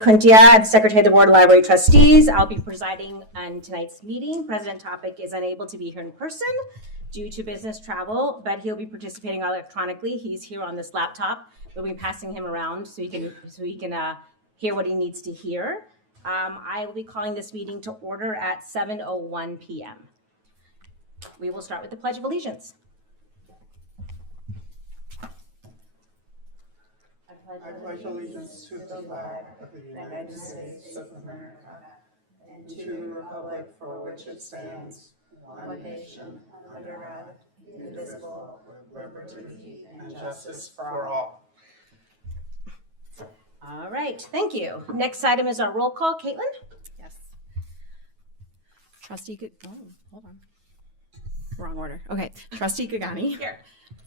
Kuntia, the Secretary of the Board of Library Trustees. I'll be presiding on tonight's meeting. President Topic is unable to be here in person due to business travel, but he'll be participating electronically. He's here on this laptop. We'll be passing him around so he can hear what he needs to hear. I will be calling this meeting to order at 7:01 p.m. We will start with the Pledge of Allegiance. I pledge allegiance to the flag of the United States of America and to the republic for which it stands, one nation, under God, indivisible, with liberty and justice for all. All right, thank you. Next item is our roll call. Caitlin? Yes. Hold on. Wrong order. Okay. Trustee Gagani. Here.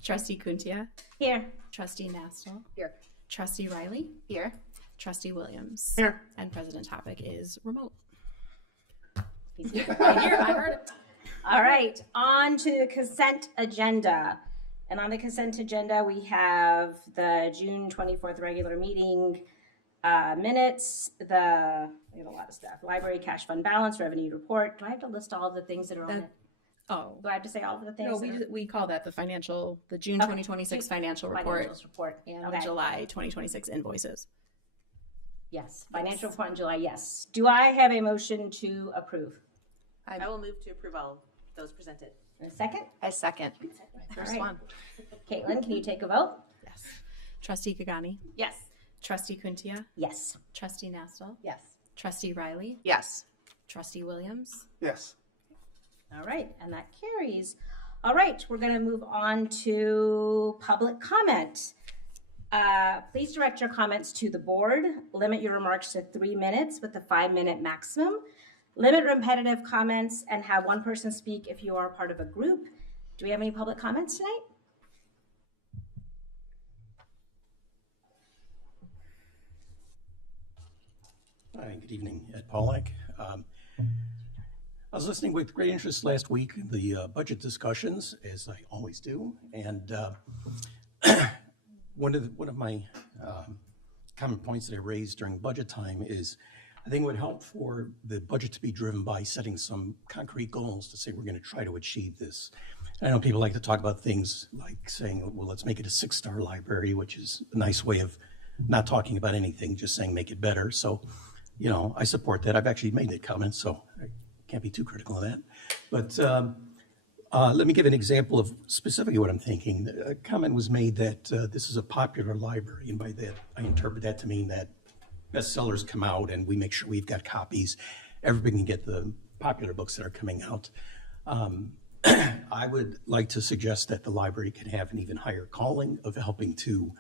Trustee Kuntia. Here. Trustee Nastel. Here. Trustee Riley. Here. Trustee Williams. Here. And President Topic is remote. He's here. Right here. I heard it. All right, on to the consent agenda. And on the consent agenda, we have the June 24th regular meeting minutes, we have a lot of stuff. Library cash fund balance, revenue report. Do I have to list all of the things that are on it? Oh. Do I have to say all of the things? No, we call that the June 2026 financial report and Okay. the July 2026 invoices. Yes, financial report in July, yes. Do I have a motion to approve? I will move to approve all those presented. In a second? I second. First right. one. Caitlin, can you take a vote? Yes. Trustee Gagani. Yes. Trustee Kuntia. Yes. Trustee Nastel. Yes. Trustee Riley. Yes. Trustee Williams. Yes. All right, and that carries. All right, we're going to move on to public comment. Please direct your comments to the board. Limit your remarks to 3 minutes with a 5-minute maximum. Limit repetitive comments and have one person speak if you are part of a group. Do we have any public comments tonight? Hi, good evening. Ed Pollack. I was listening with great interest last week in the budget discussions, as I always do, and one of my common points that I raised during budget time is I think it would help for the budget to be driven by setting some concrete goals to say we're going to try to achieve this. And I know people like to talk about things like saying, well, let's make it a 6-star library, which is a nice way of not talking about anything, just saying make it better. So, you know, I support that. I've actually made that comment, so I can't be too critical of that. But let me give an example of specifically what I'm thinking. A comment was made that this is a popular library, and by that, I interpret that to mean that bestsellers come out and we make sure we've got copies. Everybody can get the popular books that are coming out. I would like to suggest that the library can have an even higher calling of helping to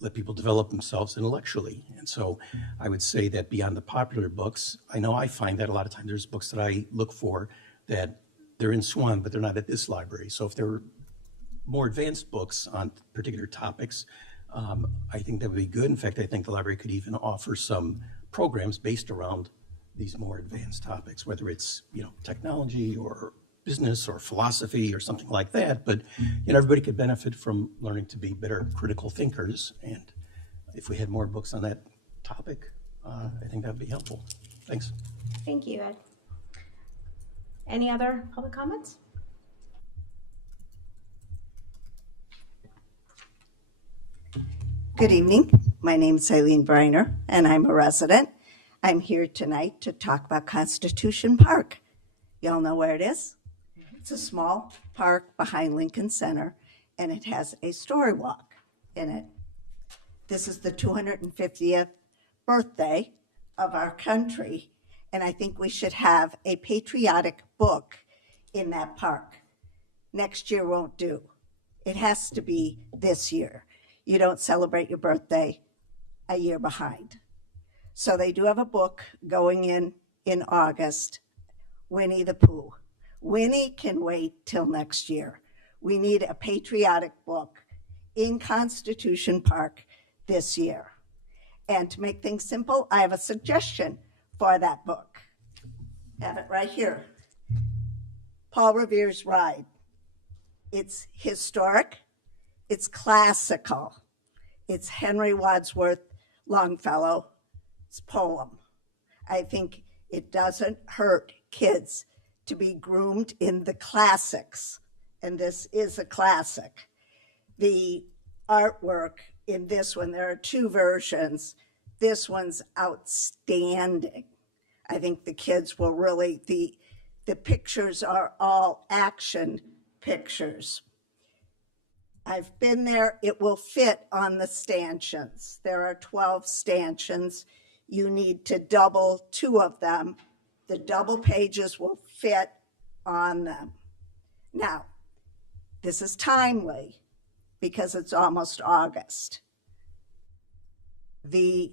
let people develop themselves intellectually. And so I would say that beyond the popular books, I know I find that a lot of times there's books that I look for that they're in Swan, but they're not at this library. So if there are more advanced books on particular topics, I think that would be good. In fact, I think the library could even offer some programs based around these more advanced topics, whether it's, you know, technology or business or philosophy or something like that. But, you know, everybody could benefit from learning to be better critical thinkers. And if we had more books on that topic, I think that would be helpful. Thanks. Thank you, Ed. Any other public comments? Good evening. My name is Eileen Briner, and I'm a resident. I'm here tonight to talk about Constitution Park. Y'all know where it is? It's a small park behind Lincoln Center, and it has a story walk in it. This is the 250th birthday of our country, and I think we should have a patriotic book in that park. Next year won't do. It has to be this year. You don't celebrate your birthday a year behind. So they do have a book going in August, Winnie the Pooh. Winnie can wait till next year. We need a patriotic book in Constitution Park this year. And to make things simple, I have a suggestion for that book. I have it right here. Paul Revere's Ride. It's historic, it's classical, it's Henry Wadsworth Longfellow, poem. I think it doesn't hurt kids to be groomed in the classics, and this is a classic. The artwork in this one, there are two versions. This one's outstanding. I think the kids will really, the pictures are all action pictures. I've been there. It will fit on the stanchions. There are 12 stanchions. You need to double 2 of them. The double pages will fit on them. Now, this is timely because it's almost August. The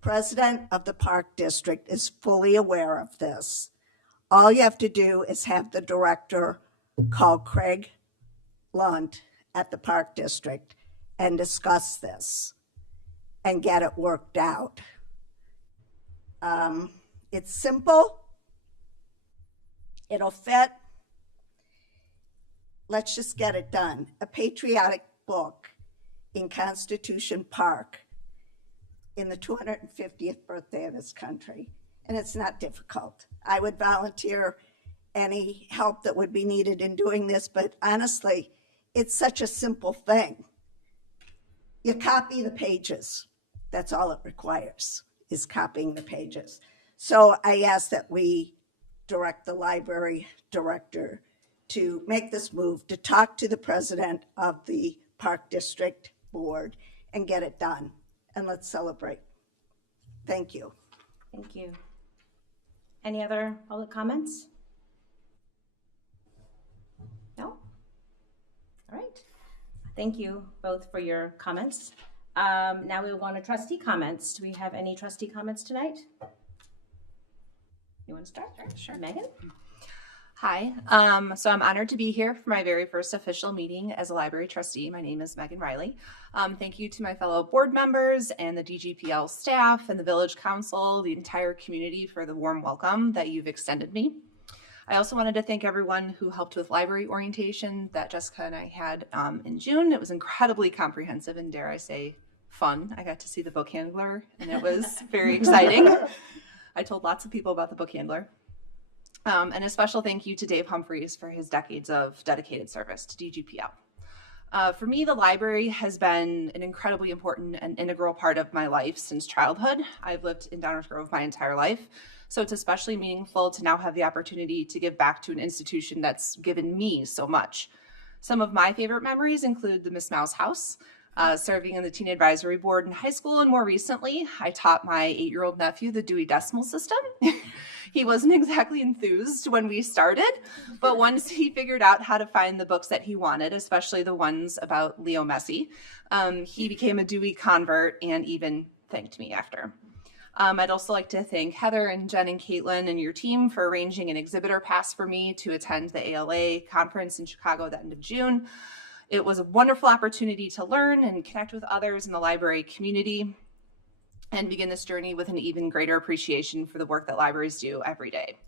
president of the Park District is fully aware of this. All you have to do is have the director call Craig Lunt at the Park District and discuss this and get it worked out. It's simple. It'll fit. Let's just get it done. A patriotic book in Constitution Park in the 250th birthday of this country. And it's not difficult. I would volunteer any help that would be needed in doing this, but honestly, it's such a simple thing. You copy the pages. That's all it requires, is copying the pages. So I ask that we direct the library director to make this move, to talk to the president of the Park District Board and get it done. And let's celebrate. Thank you. Thank you. Any other public comments? No? All right. Thank you both for your comments. Now we want to trustee comments. Do we have any trustee comments tonight? You want to start? Sure. Megan? Hi. So I'm honored to be here for my very first official meeting as a library trustee. My name is Megan Riley. Thank you to my fellow board members and the DGPL staff and the village council, the entire community for the warm welcome that you've extended me. I also wanted to thank everyone who helped with library orientation that Jessica and I had in June. It was incredibly comprehensive and, dare I say, fun. I got to see the book handler and it was very exciting. I told lots of people about the book handler. And a special thank you to Dave Humphreys for his decades of dedicated service to DGPL. For me, the library has been an incredibly important and integral part of my life since childhood. I've lived in Downers Grove my entire life, so it's especially meaningful to now have the opportunity to give back to an institution that's given me so much. Some of my favorite memories include the Miss Mouse House, serving in the teen advisory board in high school, and more recently, I taught my 8-year-old nephew the Dewey Decimal System. He wasn't exactly enthused when we started, but once he figured out how to find the books that he wanted, especially the ones about Leo Messi, he became a Dewey convert and even thanked me after. I'd also like to thank Heather and Jen and Caitlin and your team for arranging an exhibitor pass for me to attend the ALA conference in Chicago at the end of June. It was a wonderful opportunity to learn and connect with others in the library community and begin this journey with an even greater appreciation for the work that libraries do every day.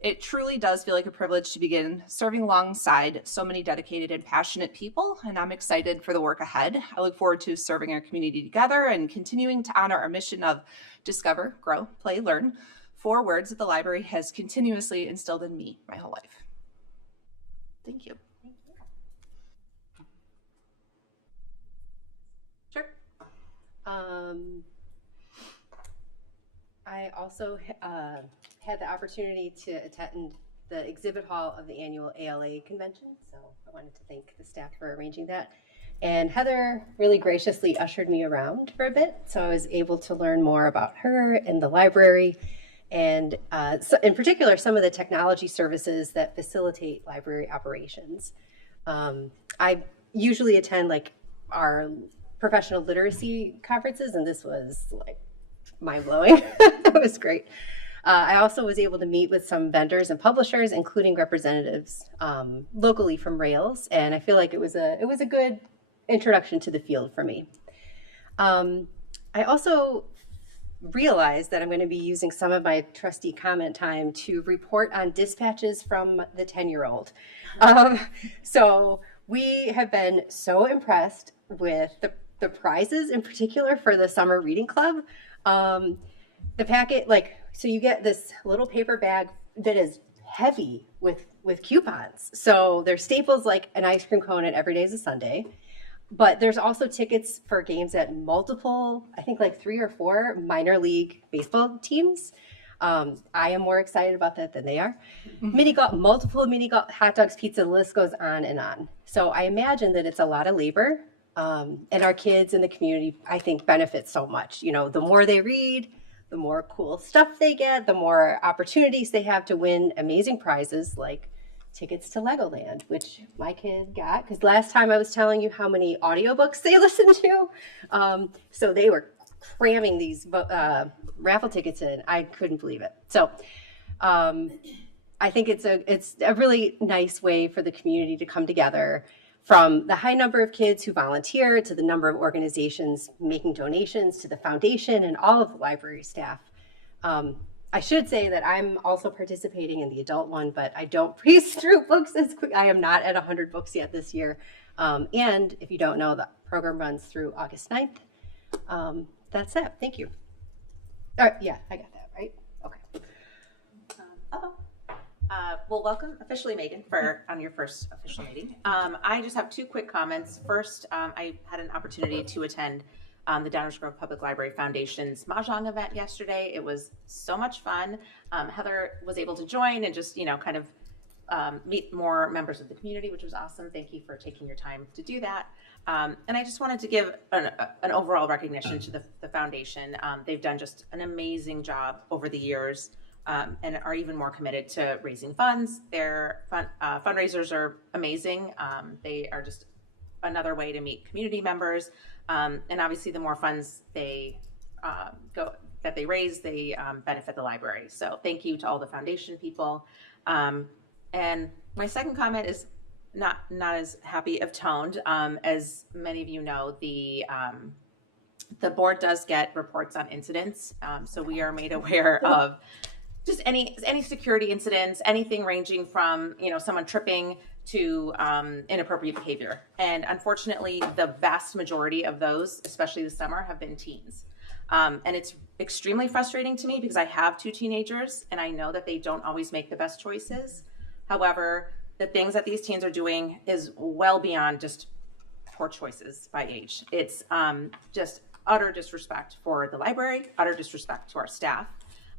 It truly does feel like a privilege to begin serving alongside so many dedicated and passionate people, and I'm excited for the work ahead. I look forward to serving our community together and continuing to honor our mission of discover, grow, play, learn, 4 words that the library has continuously instilled in me my whole life. Thank you. Sure. I also had the opportunity to attend the exhibit hall of the annual ALA convention, so I wanted to thank the staff for arranging that. And Heather really graciously ushered me around for a bit, so I was able to learn more about her and the library, and so in particular, some of the technology services that facilitate library operations. I usually attend like our professional literacy conferences, and this was like mind-blowing. It was great. I also was able to meet with some vendors and publishers, including representatives locally from Rails, and I feel like it was a good introduction to the field for me. I also realized that I'm going to be using some of my trustee comment time to report on dispatches from the 10-year-old. So we have been so impressed with the prizes in particular for the summer reading club. the packet, like, so you get this little paper bag that is heavy with coupons. So there's staples like an ice cream cone at Every Day's a Sunday. But there's also tickets for games at multiple, I think like 3 or 4 minor league baseball teams. I am more excited about that than they are. Mini golf, multiple mini golf, hot dogs, pizza, the list goes on and on. So I imagine that it's a lot of labor. And our kids in the community, I think, benefit so much. You know, the more they read, the more cool stuff they get, the more opportunities they have to win amazing prizes like tickets to Legoland, which my kid got, because last time I was telling you how many audiobooks they listened to. So they were cramming these raffle tickets in. I couldn't believe it. So I think it's a really nice way for the community to come together, from the high number of kids who volunteer to the number of organizations making donations to the foundation and all of the library staff. I should say that I'm also participating in the adult one, but I don't breeze through books as quick. I am not at 100 books yet this year. And if you don't know, the program runs through August 9th. That's it. Thank you. Yeah, I got that, right? Okay. Well, welcome officially, Megan, on your first official meeting. I just have 2 quick comments. First, I had an opportunity to attend the Downers Grove Public Library Foundation's Mahjong event yesterday. It was so much fun. Heather was able to join and just, kind of meet more members of the community, which was awesome. Thank you for taking your time to do that. And I just wanted to give an overall recognition to the foundation. They've done just an amazing job over the years, and are even more committed to raising funds. Their fundraisers are amazing. They are just another way to meet community members. And obviously the more funds they raise, they benefit the library. So thank you to all the foundation people. And my second comment is not as happy of toned. As many of you know, the board does get reports on incidents. So we are made aware of just any security incidents, anything ranging from, someone tripping to inappropriate behavior. And unfortunately, the vast majority of those, especially this summer, have been teens. And it's extremely frustrating to me because I have 2 teenagers and I know that they don't always make the best choices. However, the things that these teens are doing is well beyond just poor choices by age. It's just utter disrespect for the library, utter disrespect to our staff.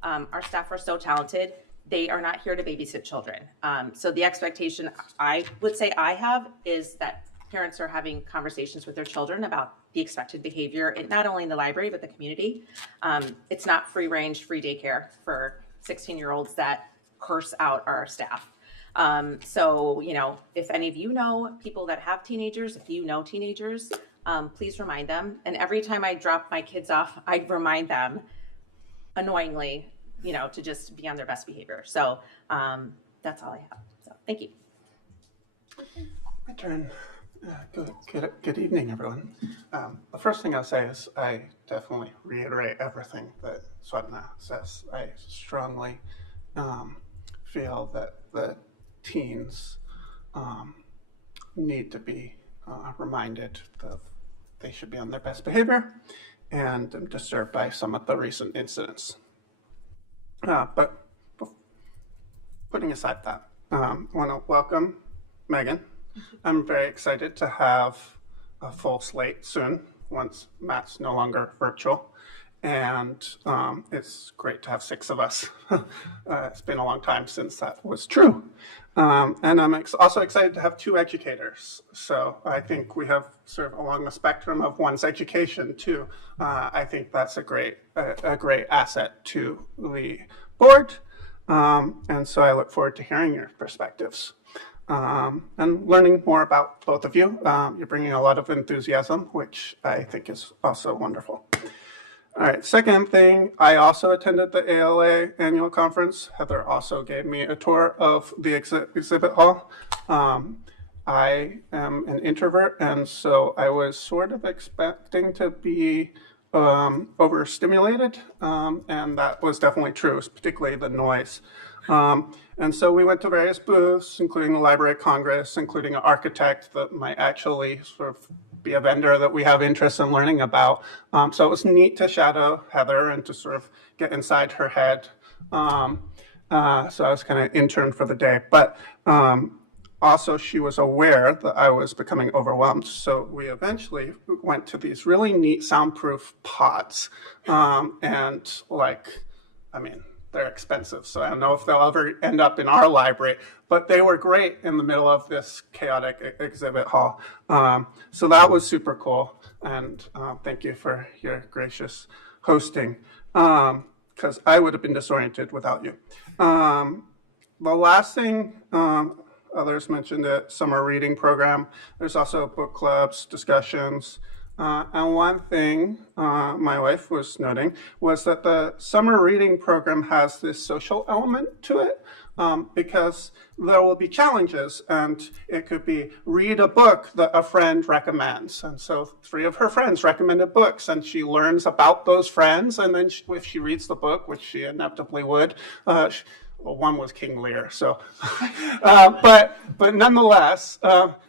Our staff are so talented. They are not here to babysit children. So the expectation I would say I have is that parents are having conversations with their children about the expected behavior, not only in the library, but the community. It's not free range, free daycare for 16-year-olds that curse out our staff. So, if any of you know people that have teenagers, if you know teenagers, please remind them. And every time I drop my kids off, I remind them annoyingly, to just be on their best behavior. So that's all I have. So thank you. My turn. Good evening, everyone. The first thing I'll say is I definitely reiterate everything that Swetna says. I strongly feel that the teens need to be reminded that they should be on their best behavior, and I'm disturbed by some of the recent incidents. But putting aside that, I want to welcome Megan. I'm very excited to have a full slate soon, once Matt's no longer virtual. And it's great to have 6 of us. It's been a long time since that was true. And I'm also excited to have 2 educators. So I think we have sort of along the spectrum of one's education too. I think that's a great asset to the board. And so I look forward to hearing your perspectives. And learning more about both of you. You're bringing a lot of enthusiasm, which I think is also wonderful. All right, second thing, I also attended the ALA annual conference. Heather also gave me a tour of the exhibit hall. I am an introvert, and so I was sort of expecting to be overstimulated, and that was definitely true, particularly the noise. And so we went to various booths, including the Library of Congress, including an architect that might actually sort of be a vendor that we have interest in learning about. So it was neat to shadow Heather and to sort of get inside her head. So I was kind of intern for the day, but also she was aware that I was becoming overwhelmed. So we eventually went to these really neat soundproof pods, and they're expensive, so I don't know if they'll ever end up in our library, but they were great in the middle of this chaotic exhibit hall. So that was super cool, and thank you for your gracious hosting, because I would have been disoriented without you. The last thing, others mentioned it, summer reading program. There's also book clubs, discussions. And one thing my wife was noting was that the summer reading program has this social element to it, because there will be challenges, and it could be read a book that a friend recommends. And so 3 of her friends recommended books, and she learns about those friends, and then if she reads the book, which she inevitably would, well, one was King Lear, so, but nonetheless,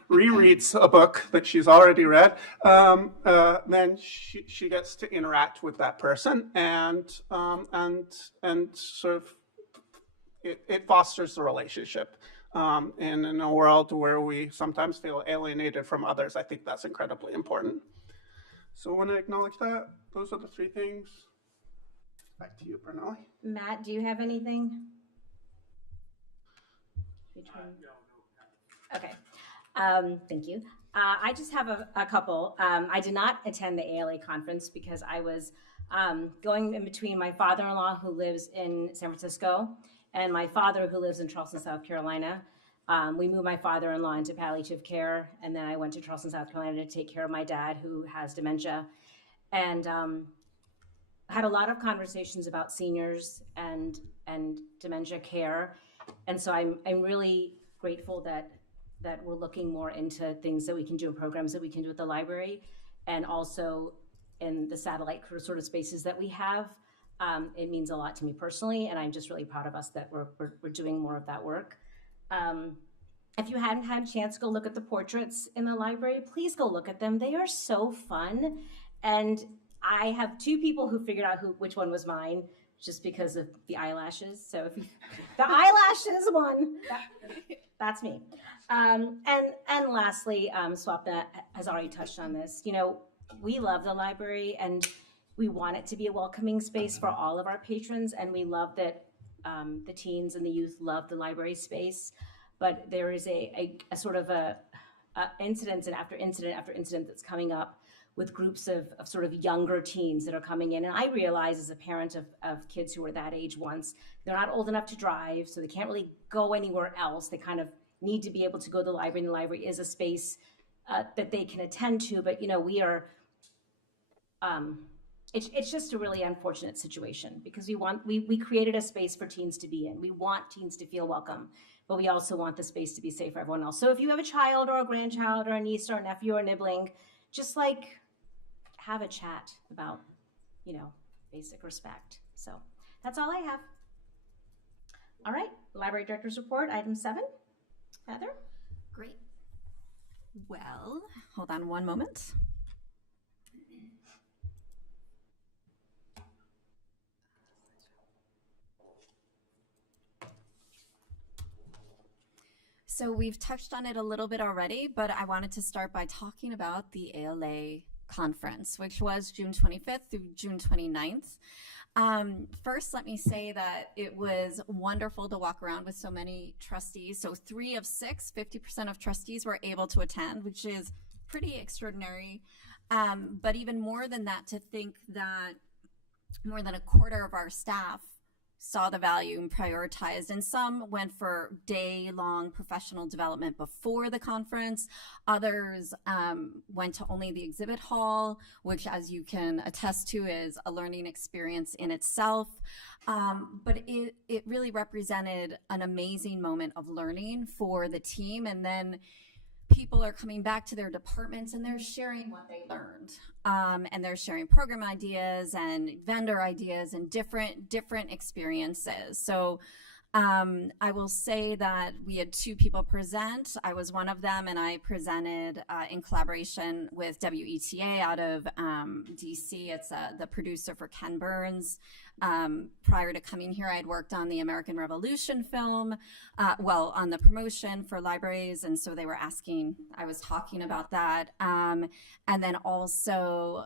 rereads a book that she's already read, then she gets to interact with that person, and sort of it fosters the relationship. And in a world where we sometimes feel alienated from others, I think that's incredibly important. So I want to acknowledge that. Those are the 3 things. Back to you, Bernali. Matt, do you have anything? Okay, thank you. I just have a couple. I did not attend the ALA conference because I was going in between my father-in-law, who lives in San Francisco, and my father, who lives in Charleston, South Carolina. We moved my father-in-law into palliative care, and then I went to Charleston, South Carolina to take care of my dad, who has dementia, and had a lot of conversations about seniors and dementia care. And so I'm really grateful that we're looking more into things that we can do and programs that we can do at the library, and also in the satellite sort of spaces that we have. It means a lot to me personally, and I'm just really proud of us that we're doing more of that work. If you hadn't had a chance to go look at the portraits in the library, please go look at them. They are so fun, and I have 2 people who figured out which one was mine, just because of the eyelashes. So if the eyelashes one, that's me. And lastly, Swapna has already touched on this. You know, we love the library, and we want it to be a welcoming space for all of our patrons, and we love that the teens and the youth love the library space. But there is a sort of a incident after incident after incident that's coming up with groups of sort of younger teens that are coming in. And I realize, as a parent of kids who were that age once, they're not old enough to drive, so they can't really go anywhere else. They kind of need to be able to go to the library, and the library is a space that they can attend to. But, you know, we are, it's just a really unfortunate situation, because we created a space for teens to be in. We want teens to feel welcome, but we also want the space to be safe for everyone else. So if you have a child or a grandchild or a niece or a nephew or nibbling, just have a chat about, basic respect. So that's all I have. All right, Library Director's Report, item 7. Heather? Great. Well, hold on one moment. So we've touched on it a little bit already, but I wanted to start by talking about the ALA conference, which was June 25th through June 29th. First, let me say that it was wonderful to walk around with so many trustees. So 3 of 6, 50% of trustees were able to attend, which is pretty extraordinary. But even more than that, to think that more than a quarter of our staff saw the value and prioritized, and some went for day-long professional development before the conference. Others went to only the exhibit hall, which, as you can attest to, is a learning experience in itself. But it really represented an amazing moment of learning for the team, and then people are coming back to their departments and they're sharing what they learned. And they're sharing program ideas and vendor ideas and different experiences. So I will say that we had two people present. I was one of them, and I presented in collaboration with WETA out of DC. It's the producer for Ken Burns. Prior to coming here, I had worked on the American Revolution film, on the promotion for libraries, and so they were asking, I was talking about that. And then also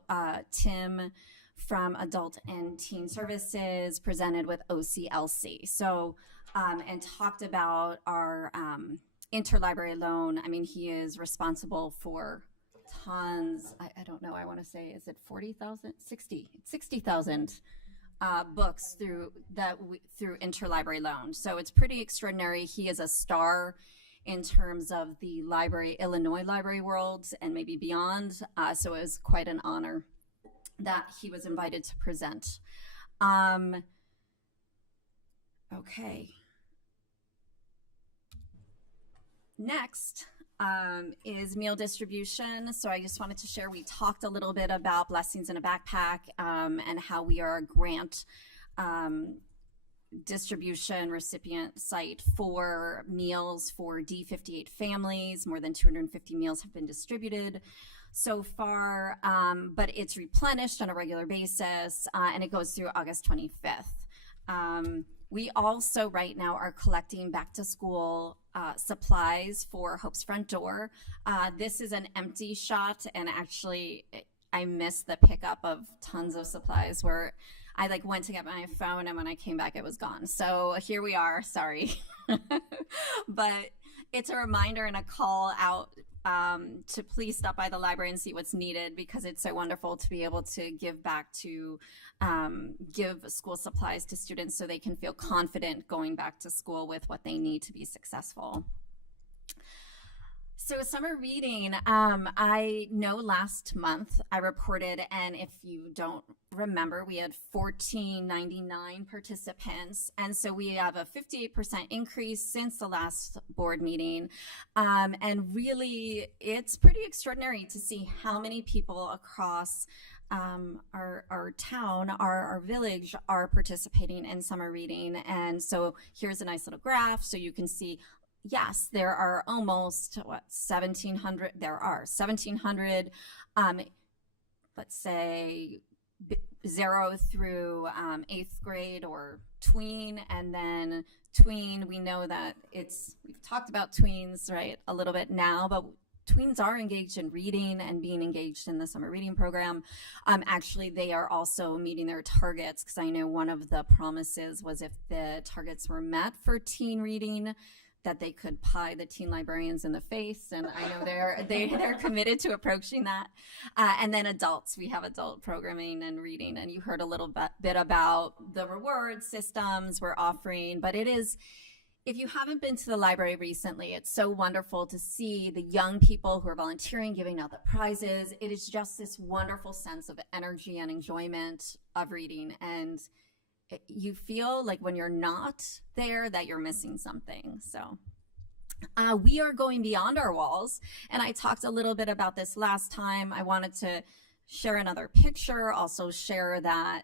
Tim from Adult and Teen Services presented with OCLC. So, and talked about our interlibrary loan. I mean, he is responsible for tons, I don't know, I want to say, is it 40,000? 60,000 books through interlibrary loan. So it's pretty extraordinary. He is a star in terms of the Illinois library world and maybe beyond. So it was quite an honor that he was invited to present. Okay. Next is meal distribution. So I just wanted to share, we talked a little bit about Blessings in a Backpack and how we are a grant distribution recipient site for meals for D58 families. More than 250 meals have been distributed so far, but it's replenished on a regular basis, and it goes through August 25th. We also right now are collecting back to school supplies for Hope's Front Door. This is an empty shot, and actually I missed the pickup of tons of supplies where I went to get my phone, and when I came back it was gone. So here we are, sorry. But it's a reminder and a call out to please stop by the library and see what's needed, because it's so wonderful to be able to give back to give school supplies to students so they can feel confident going back to school with what they need to be successful. So summer reading, I know last month I reported, and if you don't remember, we had 1,499 participants. And so we have a 58% increase since the last board meeting. And really, it's pretty extraordinary to see how many people across our town, our village are participating in summer reading. And so here's a nice little graph so you can see, yes, there are almost 1,700. There are 1,700. Let's say 0 through 8th grade or tween, and then tween. We know that we've talked about tweens, right, a little bit now, but tweens are engaged in reading and being engaged in the summer reading program. Actually, they are also meeting their targets, because I know one of the promises was if the targets were met for teen reading, that they could pie the teen librarians in the face, and I know they're committed to approaching that. And then adults, we have adult programming and reading, and you heard a little bit about the reward systems we're offering. But it is, if you haven't been to the library recently, it's so wonderful to see the young people who are volunteering, giving out the prizes. It is just this wonderful sense of energy and enjoyment of reading, and you feel like when you're not there that you're missing something. So we are going beyond our walls, and I talked a little bit about this last time. I wanted to share another picture, also share that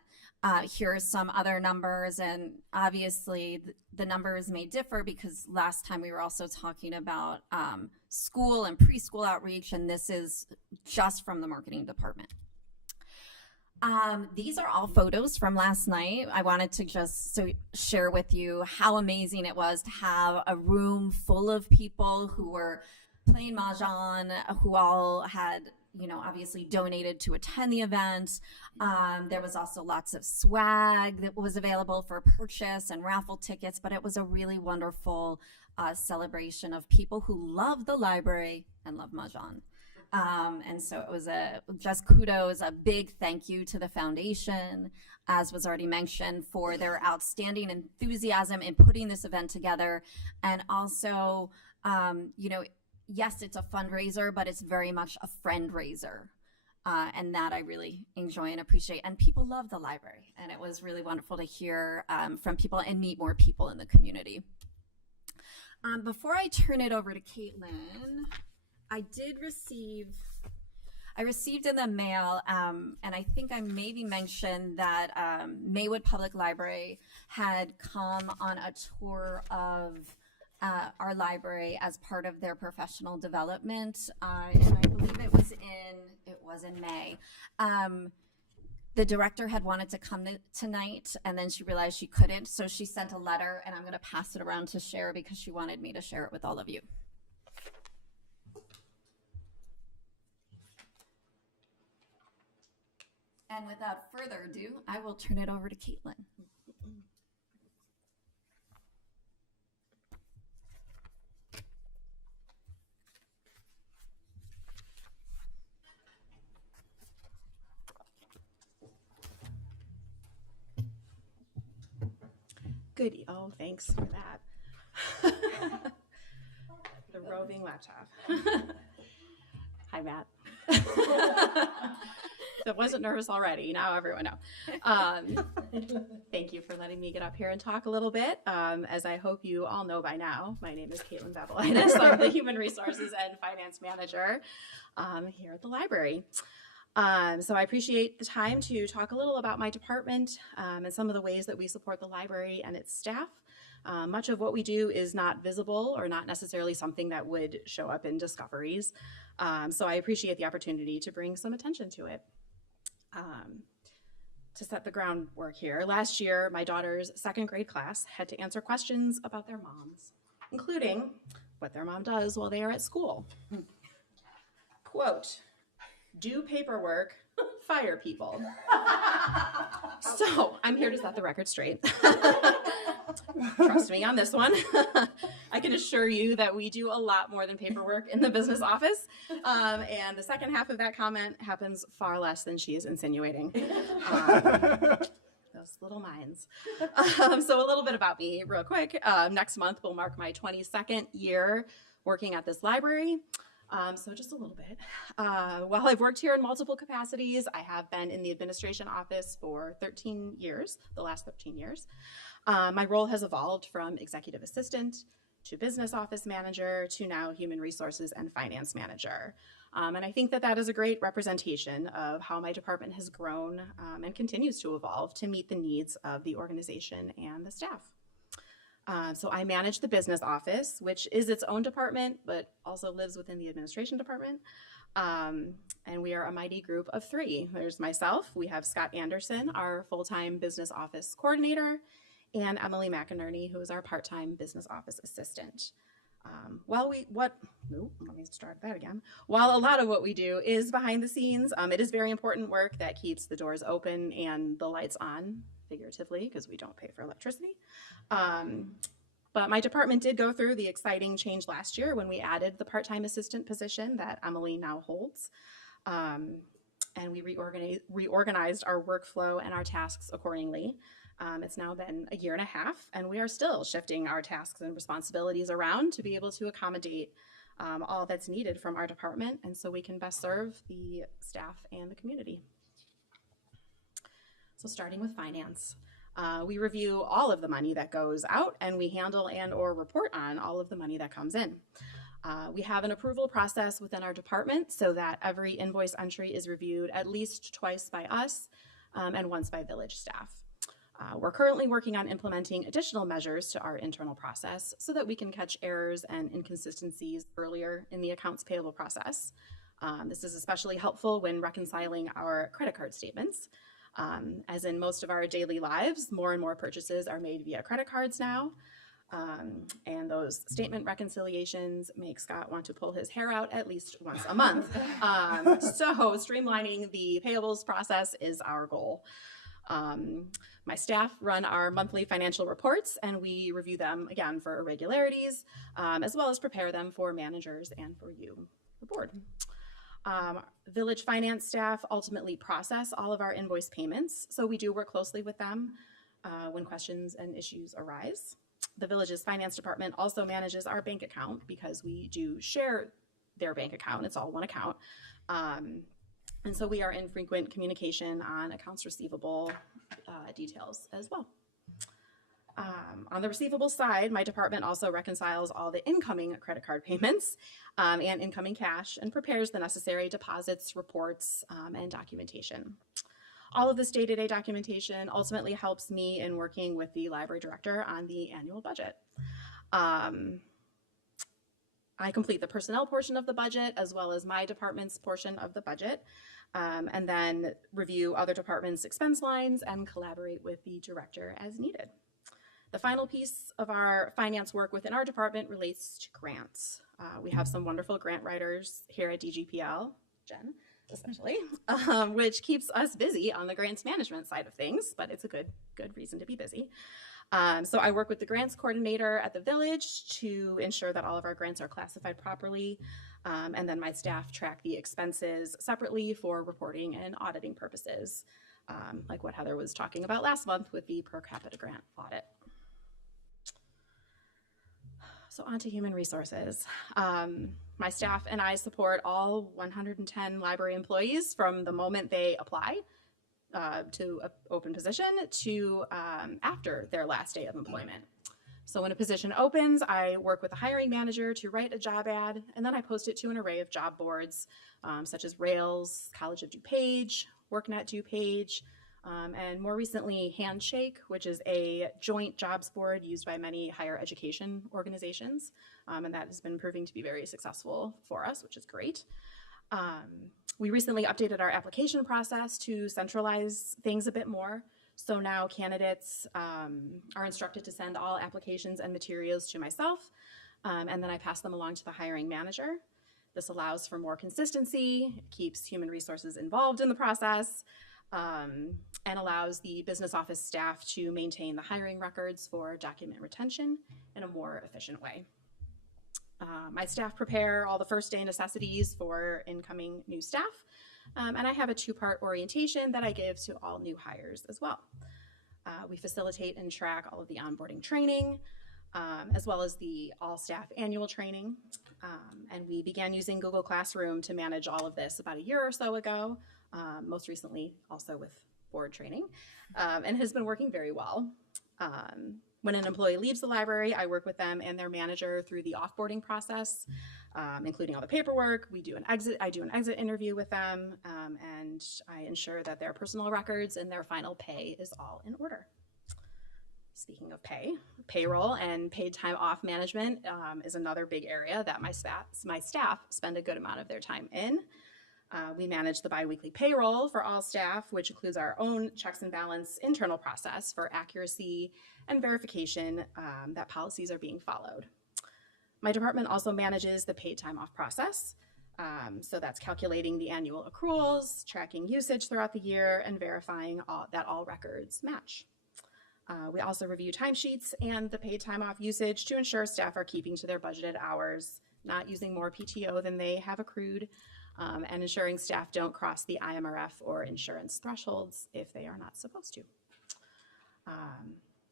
here are some other numbers, and obviously the numbers may differ because last time we were also talking about school and preschool outreach, and this is just from the marketing department. These are all photos from last night. I wanted to just share with you how amazing it was to have a room full of people who were playing Mahjong, who all had, obviously donated to attend the event. There was also lots of swag that was available for purchase and raffle tickets, but it was a really wonderful celebration of people who love the library and love Mahjong. And so it was just kudos, a big thank you to the foundation, as was already mentioned, for their outstanding enthusiasm in putting this event together. And also, yes, it's a fundraiser, but it's very much a friend raiser. And that I really enjoy and appreciate. And people love the library. And it was really wonderful to hear from people and meet more people in the community. Before I turn it over to Caitlin, I did receive I received in the mail, and I think I maybe mentioned that Maywood Public Library had come on a tour of our library as part of their professional development, and I believe it was in May. The director had wanted to come tonight, and then she realized she couldn't, so she sent a letter, and I'm going to pass it around to share because she wanted me to share it with all of you. And without further ado, I will turn it over to Caitlin. Goody. Oh, thanks for that. The roving laptop. Hi, Matt. I wasn't nervous already. Now everyone knows. Thank you for letting me get up here and talk a little bit. As I hope you all know by now, my name is Caitlin Babylaitis. I'm the Human Resources and Finance Manager here at the library. So I appreciate the time to talk a little about my department and some of the ways that we support the library and its staff. Much of what we do is not visible or not necessarily something that would show up in discoveries. So I appreciate the opportunity to bring some attention to it. To set the groundwork here, last year, my daughter's second grade class had to answer questions about their moms, including what their mom does while they are at school. Quote, do paperwork, fire people. So I'm here to set the record straight. Trust me on this one. I can assure you that we do a lot more than paperwork in the business office. And the second half of that comment happens far less than she is insinuating. Those little minds. So a little bit about me real quick. Next month will mark my 22nd year working at this library. So just a little bit. While I've worked here in multiple capacities, I have been in the administration office for 13 years, the last 13 years. My role has evolved from executive assistant to business office manager to now human resources and finance manager. And I think that that is a great representation of how my department has grown and continues to evolve to meet the needs of the organization and the staff. So I manage the business office, which is its own department, but also lives within the administration department. And we are a mighty group of three. There's myself, we have Scott Anderson, our full-time business office coordinator, and Emily McInerney, who is our part-time business office assistant. While a lot of what we do is behind the scenes, it is very important work that keeps the doors open and the lights on, figuratively, because we don't pay for electricity. But my department did go through the exciting change last year when we added the part-time assistant position that Emily now holds. And we reorganized our workflow and our tasks accordingly. It's now been a year and a half, and we are still shifting our tasks and responsibilities around to be able to accommodate all that's needed from our department, and so we can best serve the staff and the community. So starting with finance, we review all of the money that goes out, and we handle and or report on all of the money that comes in. We have an approval process within our department so that every invoice entry is reviewed at least twice by us and once by village staff. We're currently working on implementing additional measures to our internal process so that we can catch errors and inconsistencies earlier in the accounts payable process. This is especially helpful when reconciling our credit card statements. As in most of our daily lives, more and more purchases are made via credit cards now. And those statement reconciliations make Scott want to pull his hair out at least once a month. So streamlining the payables process is our goal. My staff run our monthly financial reports, and we review them again for irregularities, as well as prepare them for managers and for you, the board. Village finance staff ultimately process all of our invoice payments, so we do work closely with them when questions and issues arise. The village's finance department also manages our bank account because we do share their bank account. It's all one account. And so we are in frequent communication on accounts receivable details as well. On the receivable side, my department also reconciles all the incoming credit card payments and incoming cash and prepares the necessary deposits, reports, and documentation. All of this day-to-day documentation ultimately helps me in working with the library director on the annual budget. I complete the personnel portion of the budget as well as my department's portion of the budget, and then review other departments' expense lines and collaborate with the director as needed. The final piece of our finance work within our department relates to grants. We have some wonderful grant writers here at DGPL, Jen especially, which keeps us busy on the grants management side of things, but it's a good reason to be busy. So I work with the grants coordinator at the village to ensure that all of our grants are classified properly, and then my staff track the expenses separately for reporting and auditing purposes, like what Heather was talking about last month with the per capita grant audit. So on to human resources. My staff and I support all 110 library employees from the moment they apply to an open position to after their last day of employment. So when a position opens, I work with the hiring manager to write a job ad, and then I post it to an array of job boards, such as Rails, College of DuPage, WorkNet DuPage, and more recently Handshake, which is a joint jobs board used by many higher education organizations, and that has been proving to be very successful for us, which is great. We recently updated our application process to centralize things a bit more. So now candidates are instructed to send all applications and materials to myself, and then I pass them along to the hiring manager. This allows for more consistency, keeps human resources involved in the process, and allows the business office staff to maintain the hiring records for document retention in a more efficient way. My staff prepare all the first day necessities for incoming new staff, and I have a two-part orientation that I give to all new hires as well. We facilitate and track all of the onboarding training, as well as the all staff annual training. And we began using Google Classroom to manage all of this about a year or so ago, most recently also with board training, and has been working very well. When an employee leaves the library, I work with them and their manager through the offboarding process, including all the paperwork. I do an exit interview with them, and I ensure that their personal records and their final pay is all in order. Speaking of pay, payroll and paid time off management is another big area that my staff spend a good amount of their time in. We manage the biweekly payroll for all staff, which includes our own checks and balance internal process for accuracy and verification that policies are being followed. My department also manages the paid time off process. So that's calculating the annual accruals, tracking usage throughout the year, and verifying that all records match. We also review timesheets and the paid time off usage to ensure staff are keeping to their budgeted hours, not using more PTO than they have accrued, and ensuring staff don't cross the IMRF or insurance thresholds if they are not supposed to.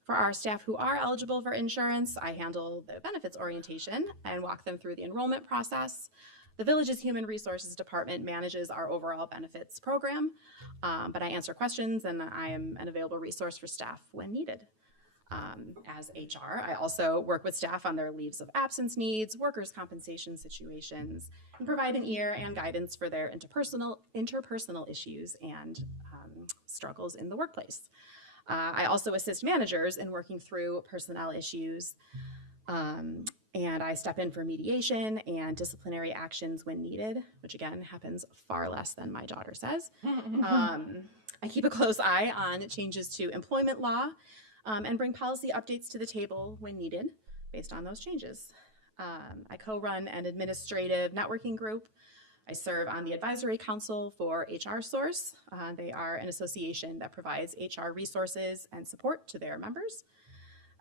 For our staff who are eligible for insurance, I handle the benefits orientation and walk them through the enrollment process. The village's Human Resources Department manages our overall benefits program, but I answer questions and I am an available resource for staff when needed. As HR, I also work with staff on their leaves of absence needs, workers' compensation situations, and provide an ear and guidance for their interpersonal issues and struggles in the workplace. I also assist managers in working through personnel issues, and I step in for mediation and disciplinary actions when needed, which again happens far less than my daughter says. I keep a close eye on changes to employment law, and bring policy updates to the table when needed based on those changes. I co-run an administrative networking group. I serve on the advisory council for HR Source. They are an association that provides HR resources and support to their members.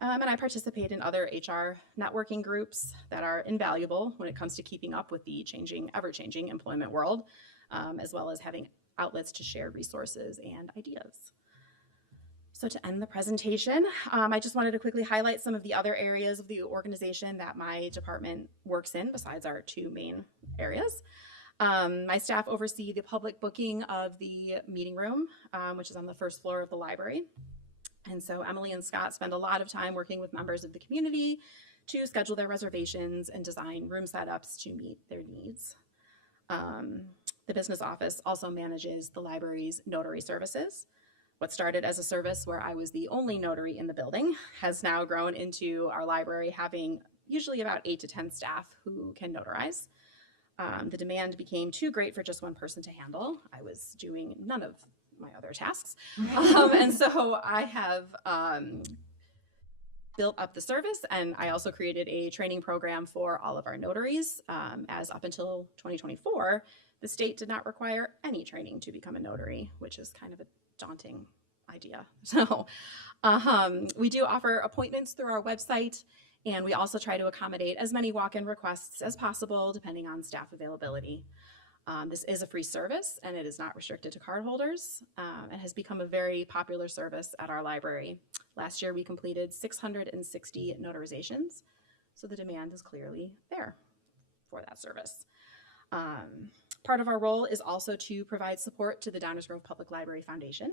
And I participate in other HR networking groups that are invaluable when it comes to keeping up with the ever-changing employment world, as well as having outlets to share resources and ideas. So to end the presentation, I just wanted to quickly highlight some of the other areas of the organization that my department works in besides our two main areas. My staff oversee the public booking of the meeting room, which is on the first floor of the library. And so Emily and Scott spend a lot of time working with members of the community to schedule their reservations and design room setups to meet their needs. The business office also manages the library's notary services. What started as a service where I was the only notary in the building has now grown into our library having usually about 8 to 10 staff who can notarize. The demand became too great for just one person to handle. I was doing none of my other tasks. And so I have built up the service, and I also created a training program for all of our notaries, as up until 2024, the state did not require any training to become a notary, which is kind of a daunting idea. So we do offer appointments through our website, and we also try to accommodate as many walk-in requests as possible, depending on staff availability. This is a free service, and it is not restricted to cardholders. It has become a very popular service at our library. Last year, we completed 660 notarizations, so the demand is clearly there for that service. Part of our role is also to provide support to the Downers Grove Public Library Foundation.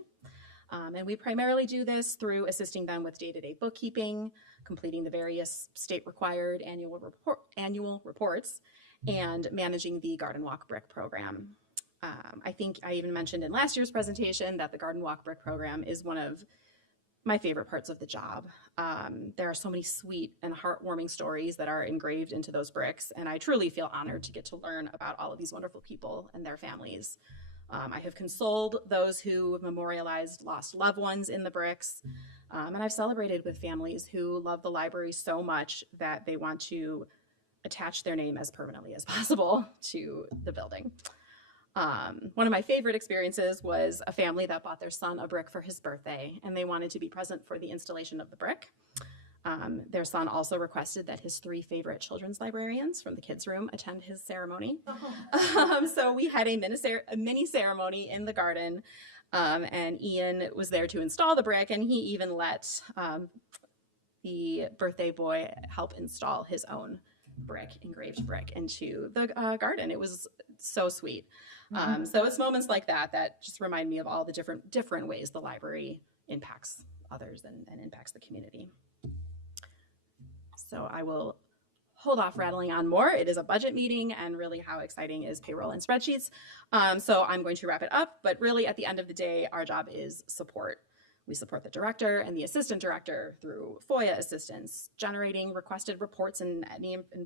And we primarily do this through assisting them with day-to-day bookkeeping, completing the various state-required annual reports, and managing the Garden Walk Brick program. I think I even mentioned in last year's presentation that the Garden Walk Brick program is one of my favorite parts of the job. There are so many sweet and heartwarming stories that are engraved into those bricks, and I truly feel honored to get to learn about all of these wonderful people and their families. I have consoled those who have memorialized lost loved ones in the bricks, and I've celebrated with families who love the library so much that they want to attach their name as permanently as possible to the building. One of my favorite experiences was a family that bought their son a brick for his birthday, and they wanted to be present for the installation of the brick. Their son also requested that his 3 favorite children's librarians from the kids' room attend his ceremony. So we had a mini ceremony in the garden, and Ian was there to install the brick, and he even let the birthday boy help install his own engraved brick into the garden. It was so sweet. So it's moments like that that just remind me of all the different ways the library impacts others and impacts the community. So I will hold off rattling on more. It is a budget meeting, and really how exciting is payroll and spreadsheets. So I'm going to wrap it up, but really at the end of the day, our job is support. We support the director and the assistant director through FOIA assistance, generating requested reports and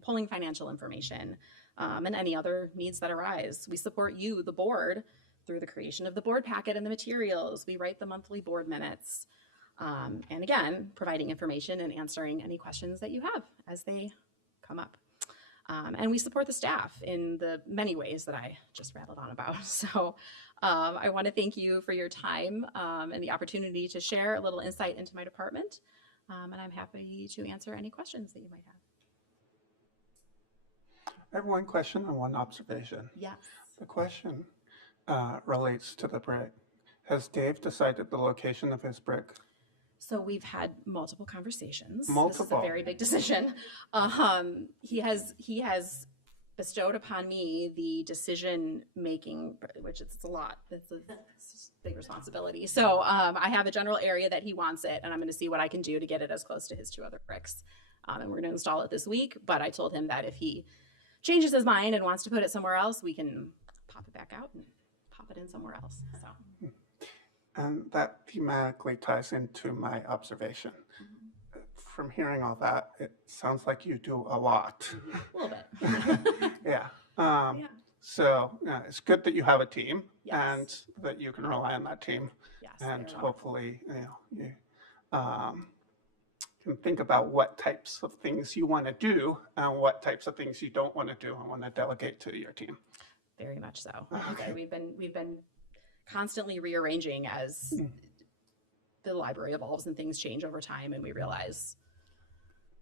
pulling financial information, and any other needs that arise. We support you, the board, through the creation of the board packet and the materials. We write the monthly board minutes. And again, providing information and answering any questions that you have as they come up. And we support the staff in the many ways that I just rattled on about. So I want to thank you for your time and the opportunity to share a little insight into my department. And I'm happy to answer any questions that you might have. I have one question and one observation. Yes. The question relates to the brick. Has Dave decided the location of his brick? So we've had multiple conversations. Multiple. This is a very big decision. He has bestowed upon me the decision making, which it's a lot. It's a big responsibility. So I have a general area that he wants it, and I'm going to see what I can do to get it as close to his 2 other bricks. And we're going to install it this week. But I told him that if he changes his mind and wants to put it somewhere else, we can pop it back out and pop it in somewhere else. So. And that thematically ties into my observation. Mm-hmm. From hearing all that, it sounds like you do a lot. A little bit. Yeah. So it's good that you have a team, yes, and that you can rely on that team. Yes, and hopefully, you can think about what types of things you want to do and what types of things you don't want to do and want to delegate to your team. Very much so. Okay. We've been constantly rearranging as the library evolves and things change over time, and we realize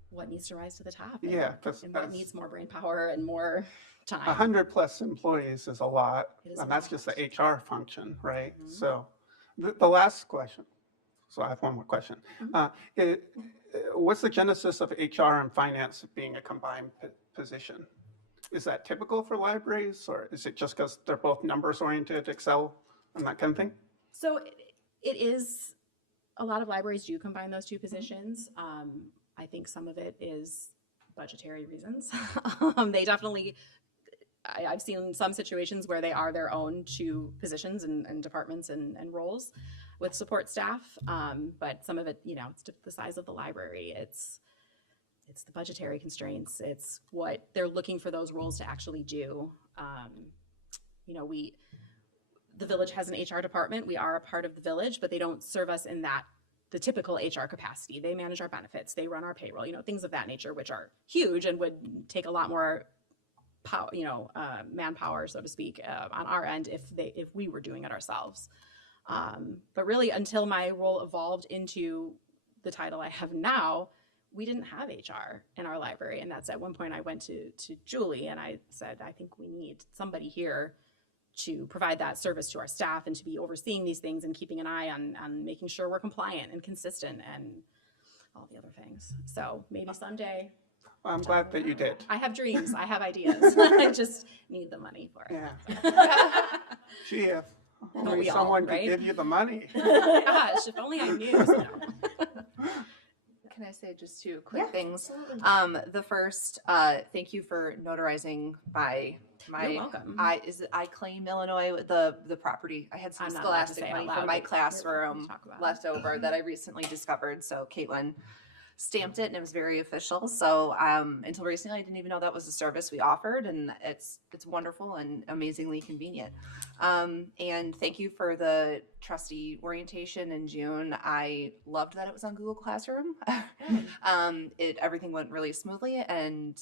what needs to rise to the top. And what needs more brain power and more time. 100+ employees is a lot, and that's just the HR function, right? Mm-hmm. So the last question, so I have one more question. Mm-hmm. What's the genesis of HR and finance being a combined position? Is that typical for libraries, or is it just because they're both numbers oriented, Excel and that kind of thing? So it is a lot of libraries do combine those two positions. I think some of it is budgetary reasons. They definitely, I've seen some situations where they are their own two positions and departments and roles with support staff. But some of it, you know, it's the size of the library. It's the budgetary constraints. It's what they're looking for those roles to actually do. You know, the village has an HR department. We are a part of the village, but they don't serve us in the typical HR capacity. They manage our benefits. They run our payroll, you know, things of that nature, which are huge and would take a lot more power, you know, manpower, so to speak, on our end if we were doing it ourselves. But really, until my role evolved into the title I have now, we didn't have HR in our library. And that's at one point I went to Julie and I said, I think we need somebody here to provide that service to our staff and to be overseeing these things and keeping an eye on making sure we're compliant and consistent and all the other things. So maybe someday. Well, I'm glad that you did. I have dreams. I have ideas. I just need the money for it. Yeah. Gee, if only we all, someone right? could give you the money. Gosh, if only I knew. So. Can I say just two quick things? The first, thank you for notarizing my You're welcome. I claim Illinois the property. I had some I'm not allowed to say scholastic it money out from loud, my but classroom we'll talk about it. left over that I recently discovered. So Caitlin stamped it and it was very official. So until recently I didn't even know that was a service we offered, and it's wonderful and amazingly convenient. And thank you for the trustee orientation in June. I loved that it was on Google Classroom. Everything went really smoothly and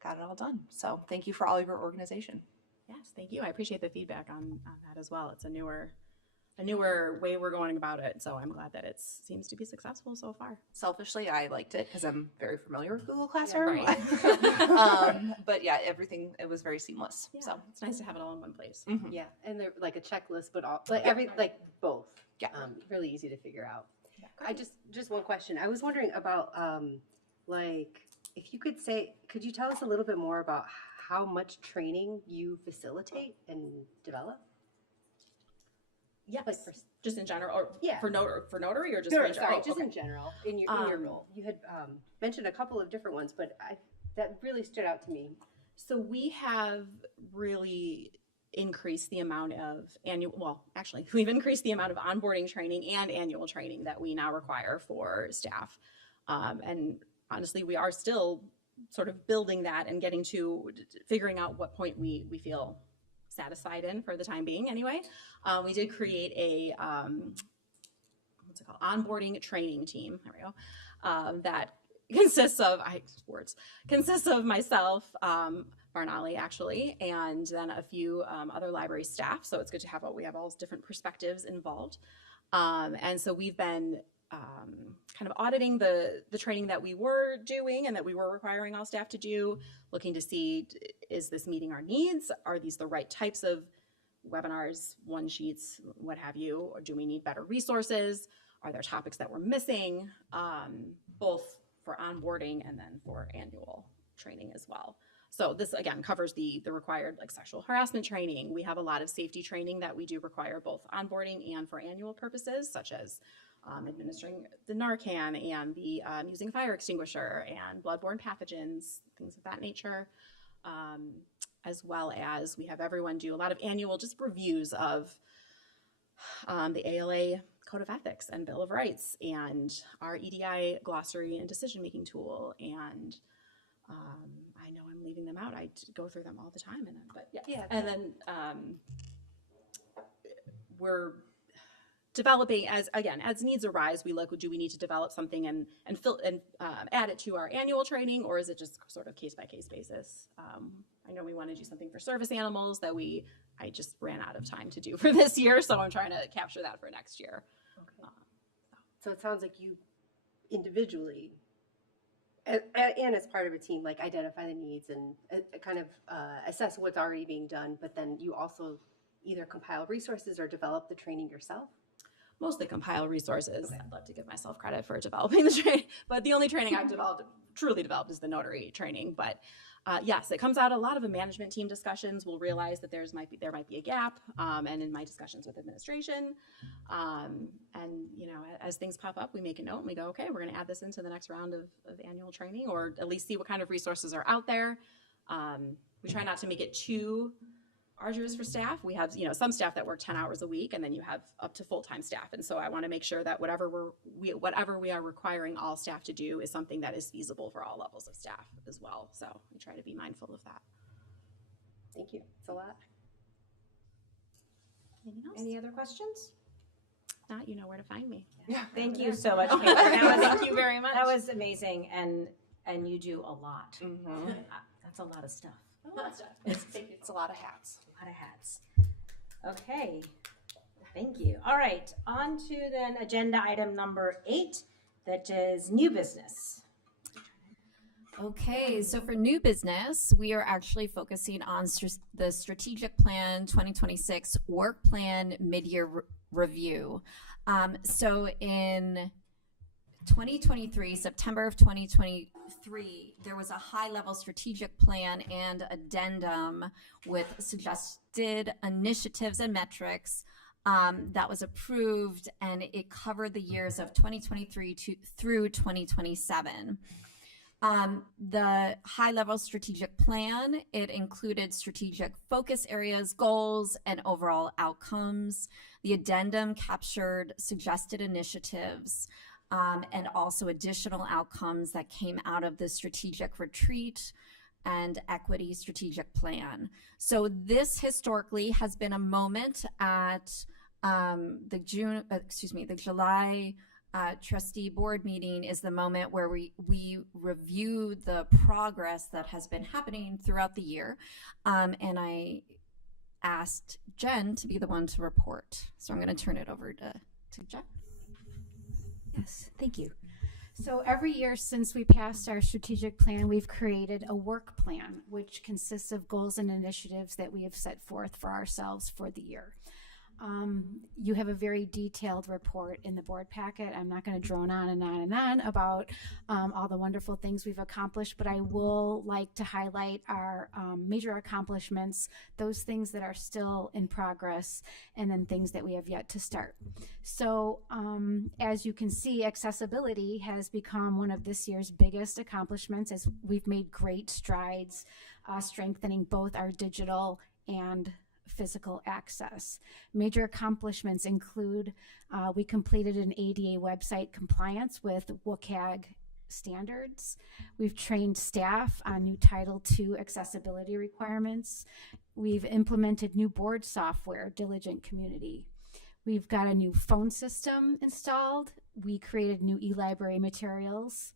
got it all done. So thank you for all of your organization. Yes, thank you. I appreciate the feedback on that as well. It's a newer way we're going about it. So I'm glad that it seems to be successful so far. Selfishly, I liked it because I'm very familiar with Google Classroom. Yeah, right. But yeah, it was very seamless. Yeah, So it's nice to have it all in one place. mhm. Yeah, and they're like a checklist, but all like both. Yeah. Really easy to figure out. Yeah. I just one question. I was wondering about like if you could you tell us a little bit more about how much training you facilitate and develop? Yes, Like for just in general, or Yeah. for notary, or just No, for sorry, oh, just okay. in general in your role. You had mentioned a couple of different ones, but that really stood out to me. So we have really increased the amount of we've increased the amount of onboarding training and annual training that we now require for staff. And honestly, we are still sort of building that and getting to figuring out what point we feel satisfied in for the time being anyway. We did create a what's it called, onboarding training team. There we go. That consists of myself, Barnali actually, and then a few other library staff. So it's good to have we have all different perspectives involved. And so we've been kind of auditing the training that we were doing and that we were requiring all staff to do, looking to see, is this meeting our needs? Are these the right types of webinars, one sheets, what have you? Or do we need better resources? Are there topics that we're missing, both for onboarding and then for annual training as well? So this again covers the required like sexual harassment training. We have a lot of safety training that we do require both onboarding and for annual purposes, such as administering the Narcan and the using fire extinguisher and bloodborne pathogens, things of that nature, as well as we have everyone do a lot of annual just reviews of the ALA Code of Ethics and Bill of Rights and our EDI glossary and decision-making tool. And I know I'm leaving them out. I go through them all the time. But yeah. And then we're developing as needs arise. We look, do we need to develop something and add it to our annual training, or is it just sort of case by case basis? I know we want to do something for service animals that I just ran out of time to do for this year, so I'm trying to capture that for next year. Okay. So it sounds like you individually and as part of a team, like identify the needs and kind of assess what's already being done, but then you also either compile resources or develop the training yourself. Mostly compile resources. Okay. I'd love to give myself credit for developing the training, but the only training I've truly developed is the notary training. But Yes, it comes out a lot of the management team discussions. We'll realize that there might be a gap, and in my discussions with administration, and as things pop up, we make a note and we go, okay, we're going to add this into the next round of annual training, or at least see what kind of resources are out there. We try not to make it too arduous for staff. We have some staff that work 10 hours a week, and then you have up to full-time staff, and so I want to make sure that whatever we are requiring all staff to do is something that is feasible for all levels of staff as well. So we try to be mindful of that. Thank you. It's a lot. Anything else? Any other questions? Not, you know where to find me. Thank you so much, Kate. Thank you very much. That was amazing, and you do a lot. Mm-hmm. That's a lot of stuff. A lot of stuff. It's a lot of hats. A lot of hats. Okay, thank you. All right, on to then agenda item number 8, that is new business. Okay, so for new business, we are actually focusing on the Strategic Plan 2026 Work Plan Mid-Year Review. So in 2023, September of 2023, there was a high-level strategic plan and addendum with suggested initiatives and metrics that was approved, and it covered the years of 2023 through 2027. The high-level strategic plan, it included strategic focus areas, goals, and overall outcomes. The addendum captured suggested initiatives and also additional outcomes that came out of the strategic retreat and equity strategic plan. So this historically has been a moment at the July trustee board meeting is the moment where we review the progress that has been happening throughout the year. And I asked Jen to be the one to report. So I'm going to turn it over to Jen. Yes, thank you. So every year since we passed our strategic plan, we've created a work plan, which consists of goals and initiatives that we have set forth for ourselves for the year. You have a very detailed report in the board packet. I'm not going to drone on and on and on about all the wonderful things we've accomplished, but I will like to highlight our major accomplishments, those things that are still in progress, and then things that we have yet to start. So as you can see, accessibility has become one of this year's biggest accomplishments, as we've made great strides strengthening both our digital and physical access. Major accomplishments include we completed an ADA website compliance with WCAG standards. We've trained staff on new Title II accessibility requirements. We've implemented new board software, Diligent Community. We've got a new phone system installed. We created new e-library materials.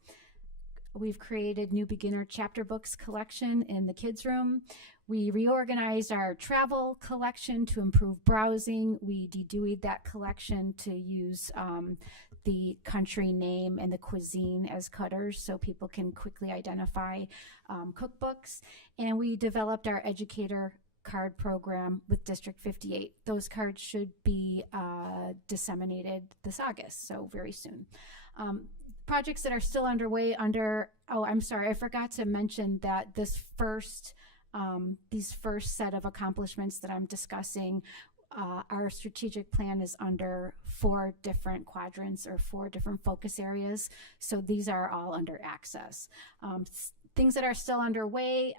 We've created new beginner chapter books collection in the kids' room. We reorganized our travel collection to improve browsing. We de-DUI'd that collection to use the country name and the cuisine as cutters so people can quickly identify cookbooks. And we developed our educator card program with District 58. Those cards should be disseminated this August, so very soon. Projects that are still underway I forgot to mention that these first set of accomplishments that I'm discussing, our strategic plan is under 4 different quadrants or 4 different focus areas. So these are all under access. Things that are still underway,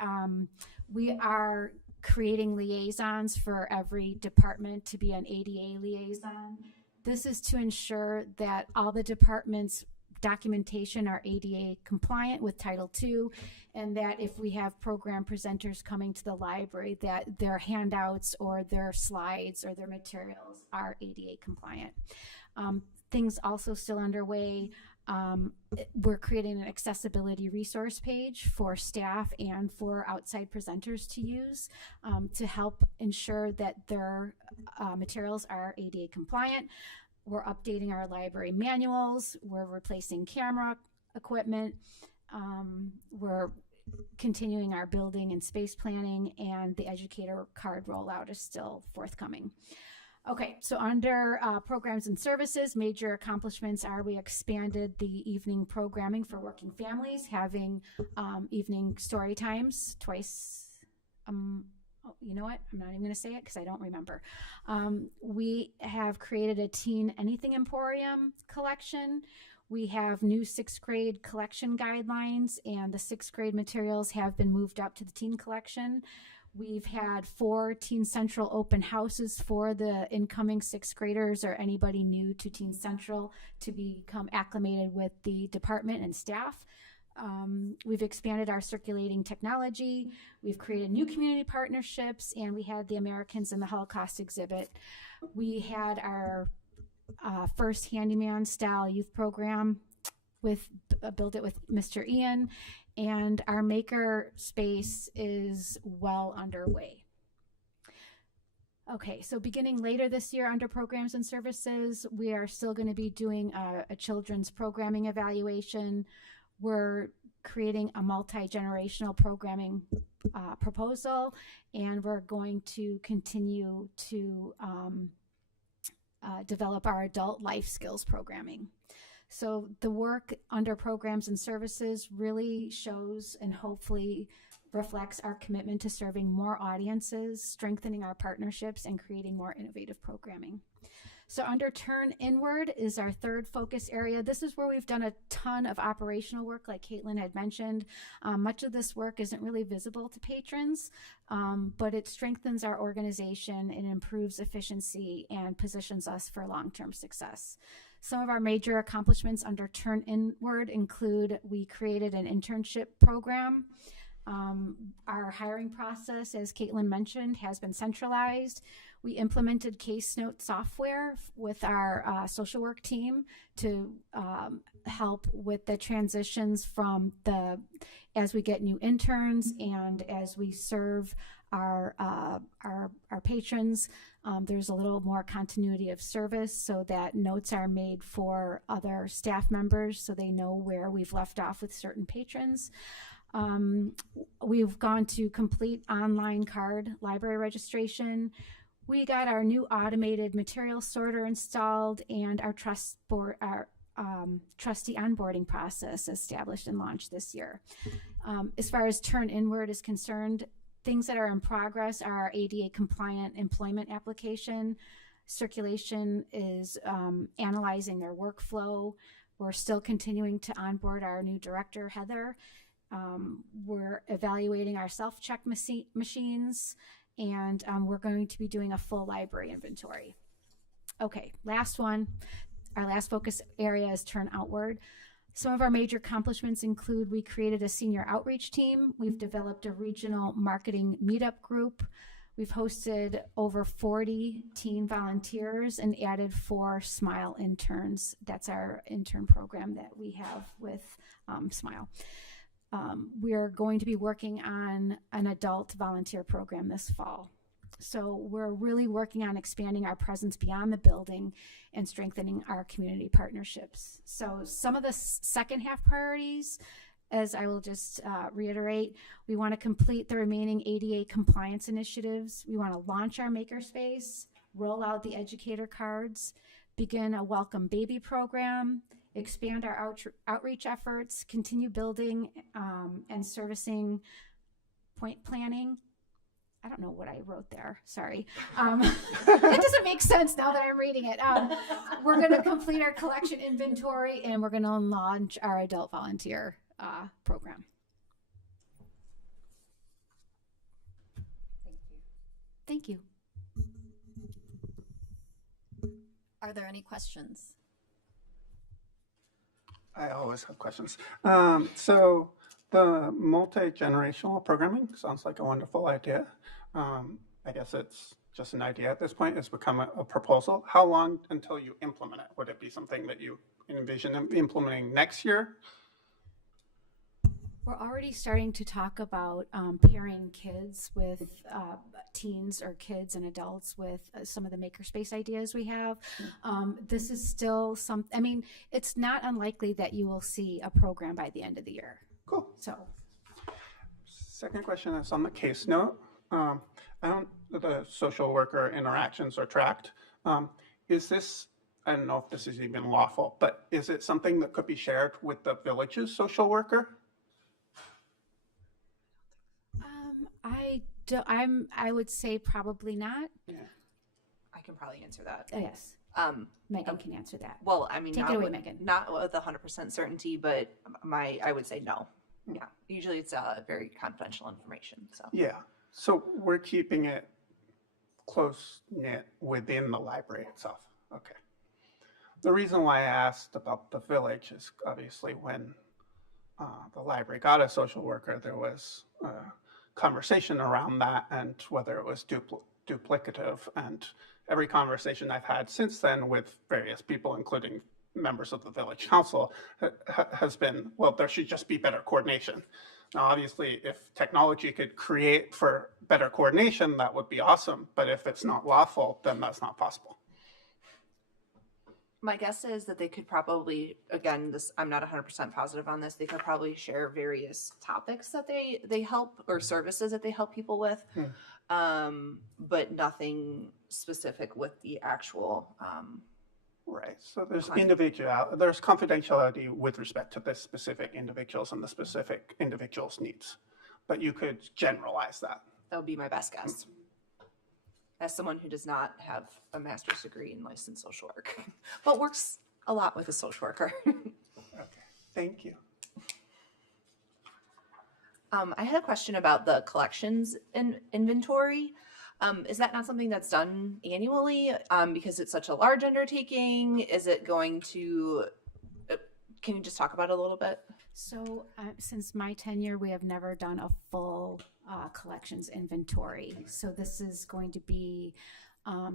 we are creating liaisons for every department to be an ADA liaison. This is to ensure that all the departments' documentation are ADA compliant with Title II, and that if we have program presenters coming to the library, that their handouts or their slides or their materials are ADA compliant. Things also still underway. We're creating an accessibility resource page for staff and for outside presenters to use to help ensure that their materials are ADA compliant. We're updating our library manuals. We're replacing camera equipment. We're continuing our building and space planning, and the educator card rollout is still forthcoming. Okay, so under programs and services, major accomplishments are we expanded the evening programming for working families, having evening story times twice. Oh, you know what? I'm not even going to say it because I don't remember. We have created a Teen Anything Emporium collection. We have new 6th grade collection guidelines, and the 6th grade materials have been moved up to the teen collection. We've had 4 Teen Central open houses for the incoming 6th graders or anybody new to Teen Central to become acclimated with the department and staff. We've expanded our circulating technology. We've created new community partnerships, and we had the Americans in the Holocaust exhibit. We had our first handyman style youth program with build it with Mr. Ian, and our maker space is well underway. Okay, so beginning later this year under programs and services, we are still going to be doing a children's programming evaluation. We're creating a multi-generational programming proposal, and we're going to continue to develop our adult life skills programming. So the work under programs and services really shows and hopefully reflects our commitment to serving more audiences, strengthening our partnerships, and creating more innovative programming. So under Turn Inward is our third focus area. This is where we've done a ton of operational work, like Caitlin had mentioned. Much of this work isn't really visible to patrons, but it strengthens our organization and improves efficiency and positions us for long-term success. Some of our major accomplishments under Turn Inward include we created an internship program. Our hiring process, as Caitlin mentioned, has been centralized. We implemented case note software with our social work team to help with the transitions from as we get new interns and as we serve our patrons. There's a little more continuity of service so that notes are made for other staff members so they know where we've left off with certain patrons. We've gone to complete online card library registration. We got our new automated material sorter installed and our trustee onboarding process established and launched this year. As far as Turn Inward is concerned, things that are in progress are our ADA compliant employment application. Circulation is analyzing their workflow. We're still continuing to onboard our new director, Heather. We're evaluating our self-check machines, and we're going to be doing a full library inventory. Okay, last one. Our last focus area is Turn Outward. Some of our major accomplishments include we created a senior outreach team. We've developed a regional marketing meetup group. We've hosted over 40 teen volunteers and added 4 Smile interns. That's our intern program that we have with Smile. We're going to be working on an adult volunteer program this fall. So we're really working on expanding our presence beyond the building and strengthening our community partnerships. So some of the second half priorities, as I will just reiterate, we want to complete the remaining ADA compliance initiatives. We want to launch our makerspace, roll out the educator cards, begin a welcome baby program, expand our outreach efforts, continue building and servicing point planning. I don't know what I wrote there. Sorry. It doesn't make sense now that I'm reading it. We're going to complete our collection inventory, and we're going to launch our adult volunteer program. Thank you. Are there any questions? I always have questions. So the multi-generational programming sounds like a wonderful idea. I guess it's just an idea at this point. It's become a proposal. How long until you implement it? Would it be something that you envision implementing next year? We're already starting to talk about pairing kids with teens or kids and adults with some of the makerspace ideas we have. This is still it's not unlikely that you will see a program by the end of the year. Cool. So, second question is on the case note. The social worker interactions are tracked, Is this, I don't know if this is even lawful, but is it something that could be shared with the village's social worker? I would say probably not. I can probably answer that. Yes, Megan can answer that. Well, I mean, Take not it away, with, Megan. not with 100% certainty, but I would say no. Yeah, usually it's very confidential information. So Yeah, so we're keeping it close-knit within the library itself. Okay. The reason why I asked about the village is obviously when the library got a social worker, there was conversation around that and whether it was duplicative. And every conversation I've had since then with various people, including members of the village council, has been, well, there should just be better coordination. Now, obviously, if technology could create for better coordination, that would be awesome. But if it's not lawful, then that's not possible. my guess is that they could probably, again, this I'm not 100% positive on this. They could probably share various topics that they help or services that they help people with, but nothing specific with the actual. Right. So there's there's confidentiality with respect to the specific individuals and the specific individual's needs, but you could generalize that. That would be my best guess. As someone who does not have a master's degree in licensed social work, but works a lot with a social worker. Okay. Thank you. I had a question about the collections inventory. Is that not something that's done annually because it's such a large undertaking? Is it going to, can you just talk about it a little bit? So since my tenure, we have never done a full collections inventory. So this is going to be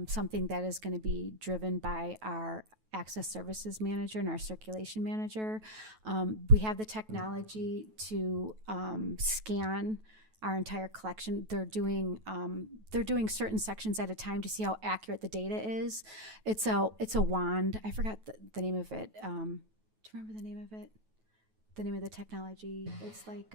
something that is going to be driven by our access services manager and our circulation manager. We have the technology to scan our entire collection. They're doing certain sections at a time to see how accurate the data is. It's a wand. I forgot the name of it. Do you remember the name of it? The name of the technology? It's like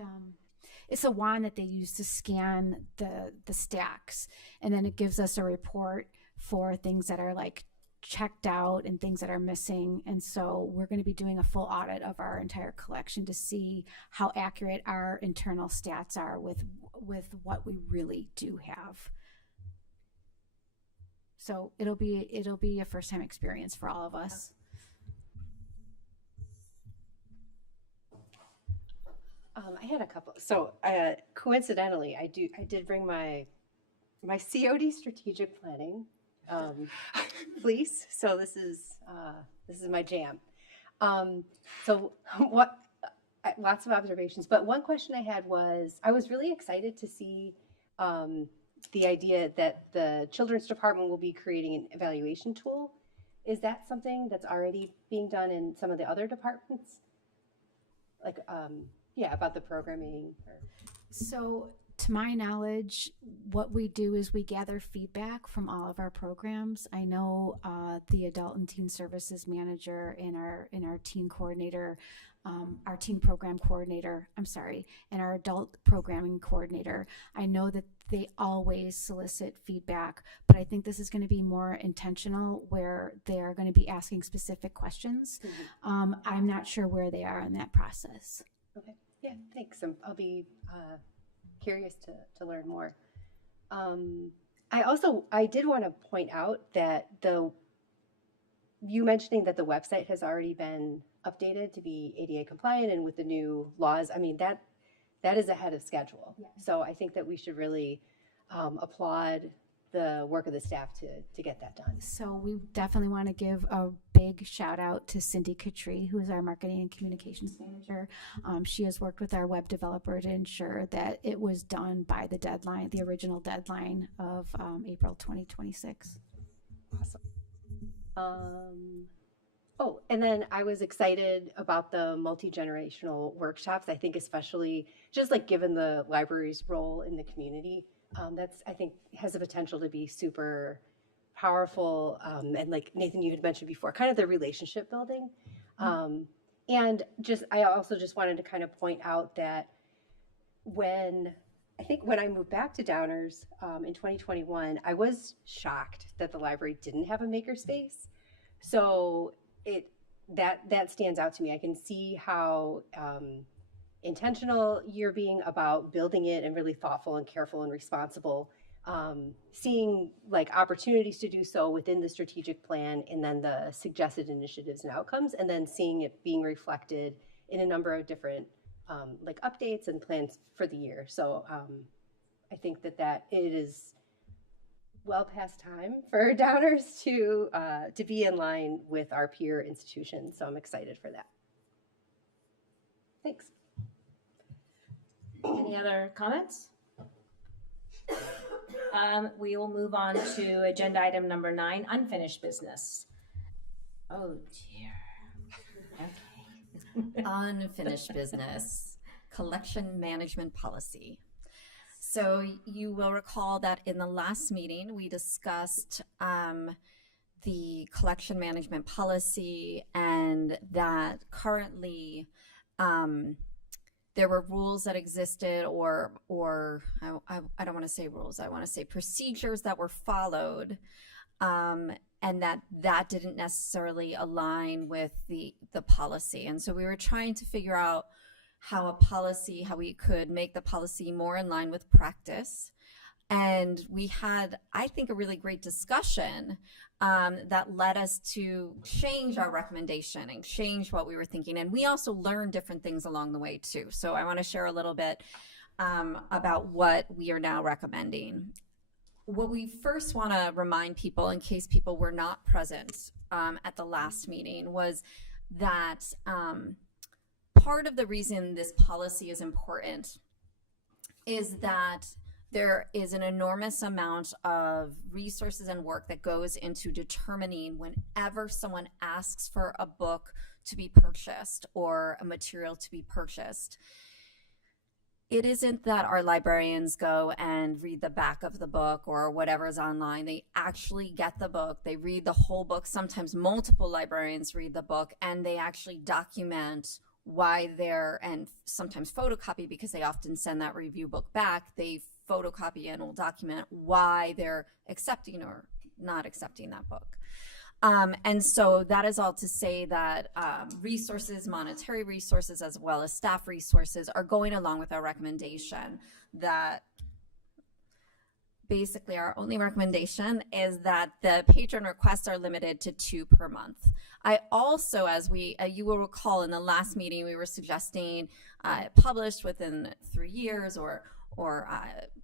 it's a wand that they use to scan the stacks, and then it gives us a report for things that are like checked out and things that are missing. And so we're going to be doing a full audit of our entire collection to see how accurate our internal stats are with what we really do have. So it'll be a first time experience for all of us. I had a couple. So coincidentally, I did bring my COD strategic planning fleece. So this is my jam. So lots of observations. But one question I had was, I was really excited to see the idea that the children's department will be creating an evaluation tool. Is that something that's already being done in some of the other departments? Like, about the programming. So to my knowledge, what we do is we gather feedback from all of our programs. I know the adult and teen services manager and our teen coordinator, our teen program coordinator, and our adult programming coordinator. I know that they always solicit feedback, but I think this is going to be more intentional where they are going to be asking specific questions. Mm-hmm. I'm not sure where they are in that process. Okay. Yeah, thanks. I'll be curious to learn more. I did want to point out that you mentioning that the website has already been updated to be ADA compliant and with the new laws. I mean, that is ahead of schedule. Yeah. So I think that we should really applaud the work of the staff to get that done. So we definitely want to give a big shout out to Cindy Katri, who is our marketing and communications manager. She has worked with our web developer to ensure that it was done by the original deadline of April 2026. Awesome. And then I was excited about the multi-generational workshops. I think especially just like given the library's role in the community, that's, I think, has the potential to be super powerful. And like Nathan, you had mentioned before, kind of the relationship building. And I also just wanted to kind of point out that when I think when I moved back to Downers in 2021, I was shocked that the library didn't have a makerspace. So that stands out to me. I can see how intentional you're being about building it and really thoughtful and careful and responsible. Seeing like opportunities to do so within the strategic plan and then the suggested initiatives and outcomes, and then seeing it being reflected in a number of different like updates and plans for the year. So I think that it is well past time for Downers to be in line with our peer institutions. So I'm excited for that. Thanks. Any other comments? We will move on to agenda item number 9, unfinished business. Oh dear. Okay. Unfinished business, collection management policy. So you will recall that in the last meeting, we discussed the collection management policy, and that currently there were rules that existed, or I don't want to say rules, I want to say procedures that were followed, and that didn't necessarily align with the policy. And so we were trying to figure out how we could make the policy more in line with practice. And we had, I think, a really great discussion that led us to change our recommendation and change what we were thinking. And we also learned different things along the way too. So I want to share a little bit about what we are now recommending. What we first want to remind people, in case people were not present at the last meeting, was that part of the reason this policy is important is that there is an enormous amount of resources and work that goes into determining whenever someone asks for a book to be purchased or a material to be purchased. It isn't that our librarians go and read the back of the book or whatever is online. They actually get the book, they read the whole book. Sometimes multiple librarians read the book, and they actually document why they're, and sometimes photocopy, because they often send that review book back. They photocopy and will document why they're accepting or not accepting that book. And so that is all to say that resources, monetary resources, as well as staff resources, are going along with our recommendation. That basically our only recommendation is that the patron requests are limited to 2 per month. I also, as you will recall in the last meeting, we were suggesting published within 3 years or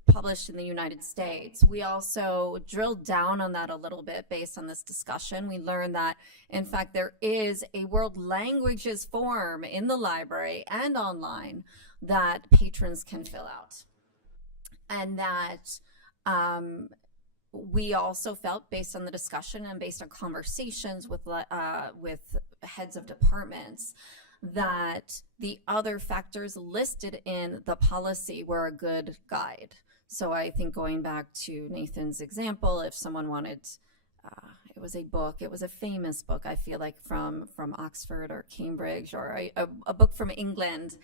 published in the United States. We also drilled down on that a little bit based on this discussion. We learned that, in fact, there is a world languages form in the library and online that patrons can fill out. And that we also felt, based on the discussion and based on conversations with heads of departments, that the other factors listed in the policy were a good guide. So I think, going back to Nathan's example, if someone wanted, it was a book, it was a famous book, I feel like from Oxford or Cambridge, or a book from England,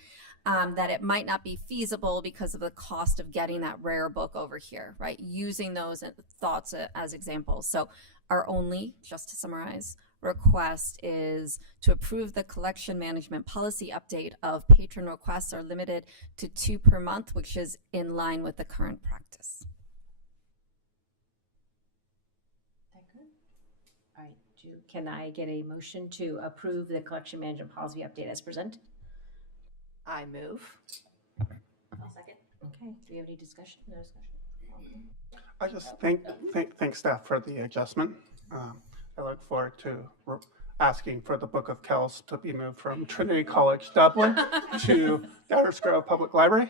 that it might not be feasible because of the cost of getting that rare book over here, right? Using those thoughts as examples. So our only, just to summarize, request is to approve the collection management policy update of patron requests are limited to 2 per month, which is in line with the current practice. All right, can I get a motion to approve the collection management policy update as presented? I move. I'll second. Okay, do we have any discussion? No discussion? I just thank staff for the adjustment. I look forward to asking for the Book of Kells to be moved from Trinity College, Dublin to Downers Grove Public Library.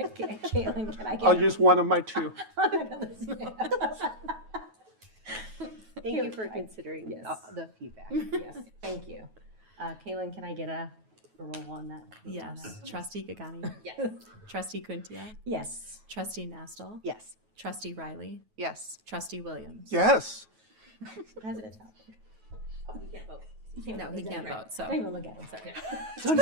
Okay, Caitlin, can I get I'll use one of my 2. Thank you for considering the feedback. Yes, thank you. Caitlin, can I get a roll on that? Yes. Trustee Gagani. Yes. Trustee Kuntia. Yes. Trustee Nastel. Yes. Trustee Riley. Yes. Trustee Williams. Yes. President Halper. Oh, he can't vote. No, he can't vote. So Don't even look at him.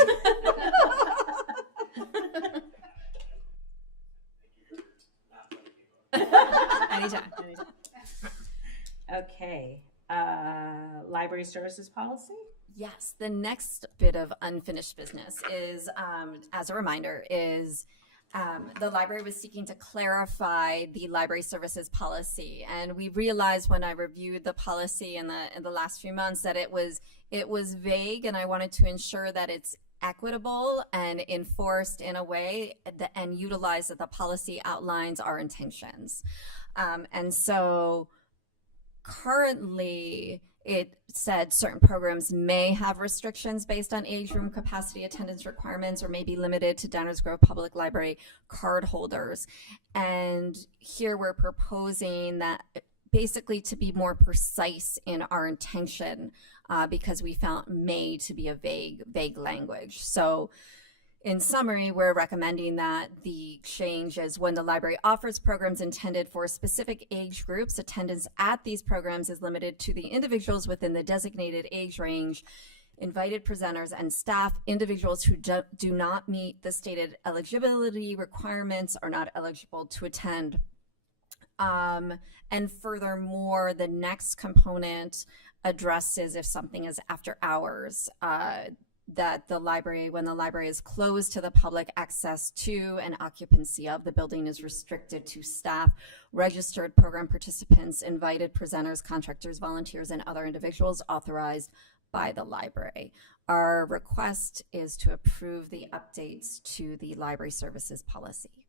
library services policy? Yes, the next bit of unfinished business is, as a reminder, is the library was seeking to clarify the library services policy, and we realized when I reviewed the policy in the last few months that it was vague, and I wanted to ensure that it's equitable and enforced in a way that, and utilize that the policy outlines our intentions. And so currently it said certain programs may have restrictions based on age, room capacity, attendance requirements, or may be limited to Downers Grove Public Library card holders. And here we're proposing that basically to be more precise in our intention, because we found may to be a vague language. So in summary, we're recommending that the change is when the library offers programs intended for specific age groups, attendance at these programs is limited to the individuals within the designated age range, invited presenters and staff. Individuals who do not meet the stated eligibility requirements are not eligible to attend. And furthermore, the next component addresses if something is after hours, that the library, when the library is closed to the public, access to and occupancy of the building is restricted to staff, registered program participants, invited presenters, contractors, volunteers, and other individuals authorized by the library. Our request is to approve the updates to the library services policy.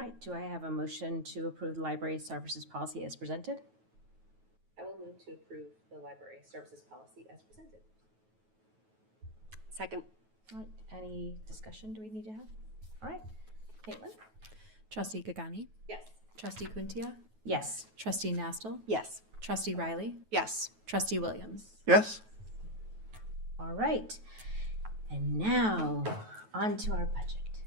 Right, do I have a motion to approve the library services policy as presented? I will move to approve the library services policy as presented. Second. All right, any discussion do we need to have? All right, Caitlin? Trustee Gagani? Yes. Trustee Quintia? Yes. Trustee Nastel? Yes. Trustee Riley? Yes. Trustee Williams? Yes. All right, and now on to our budget.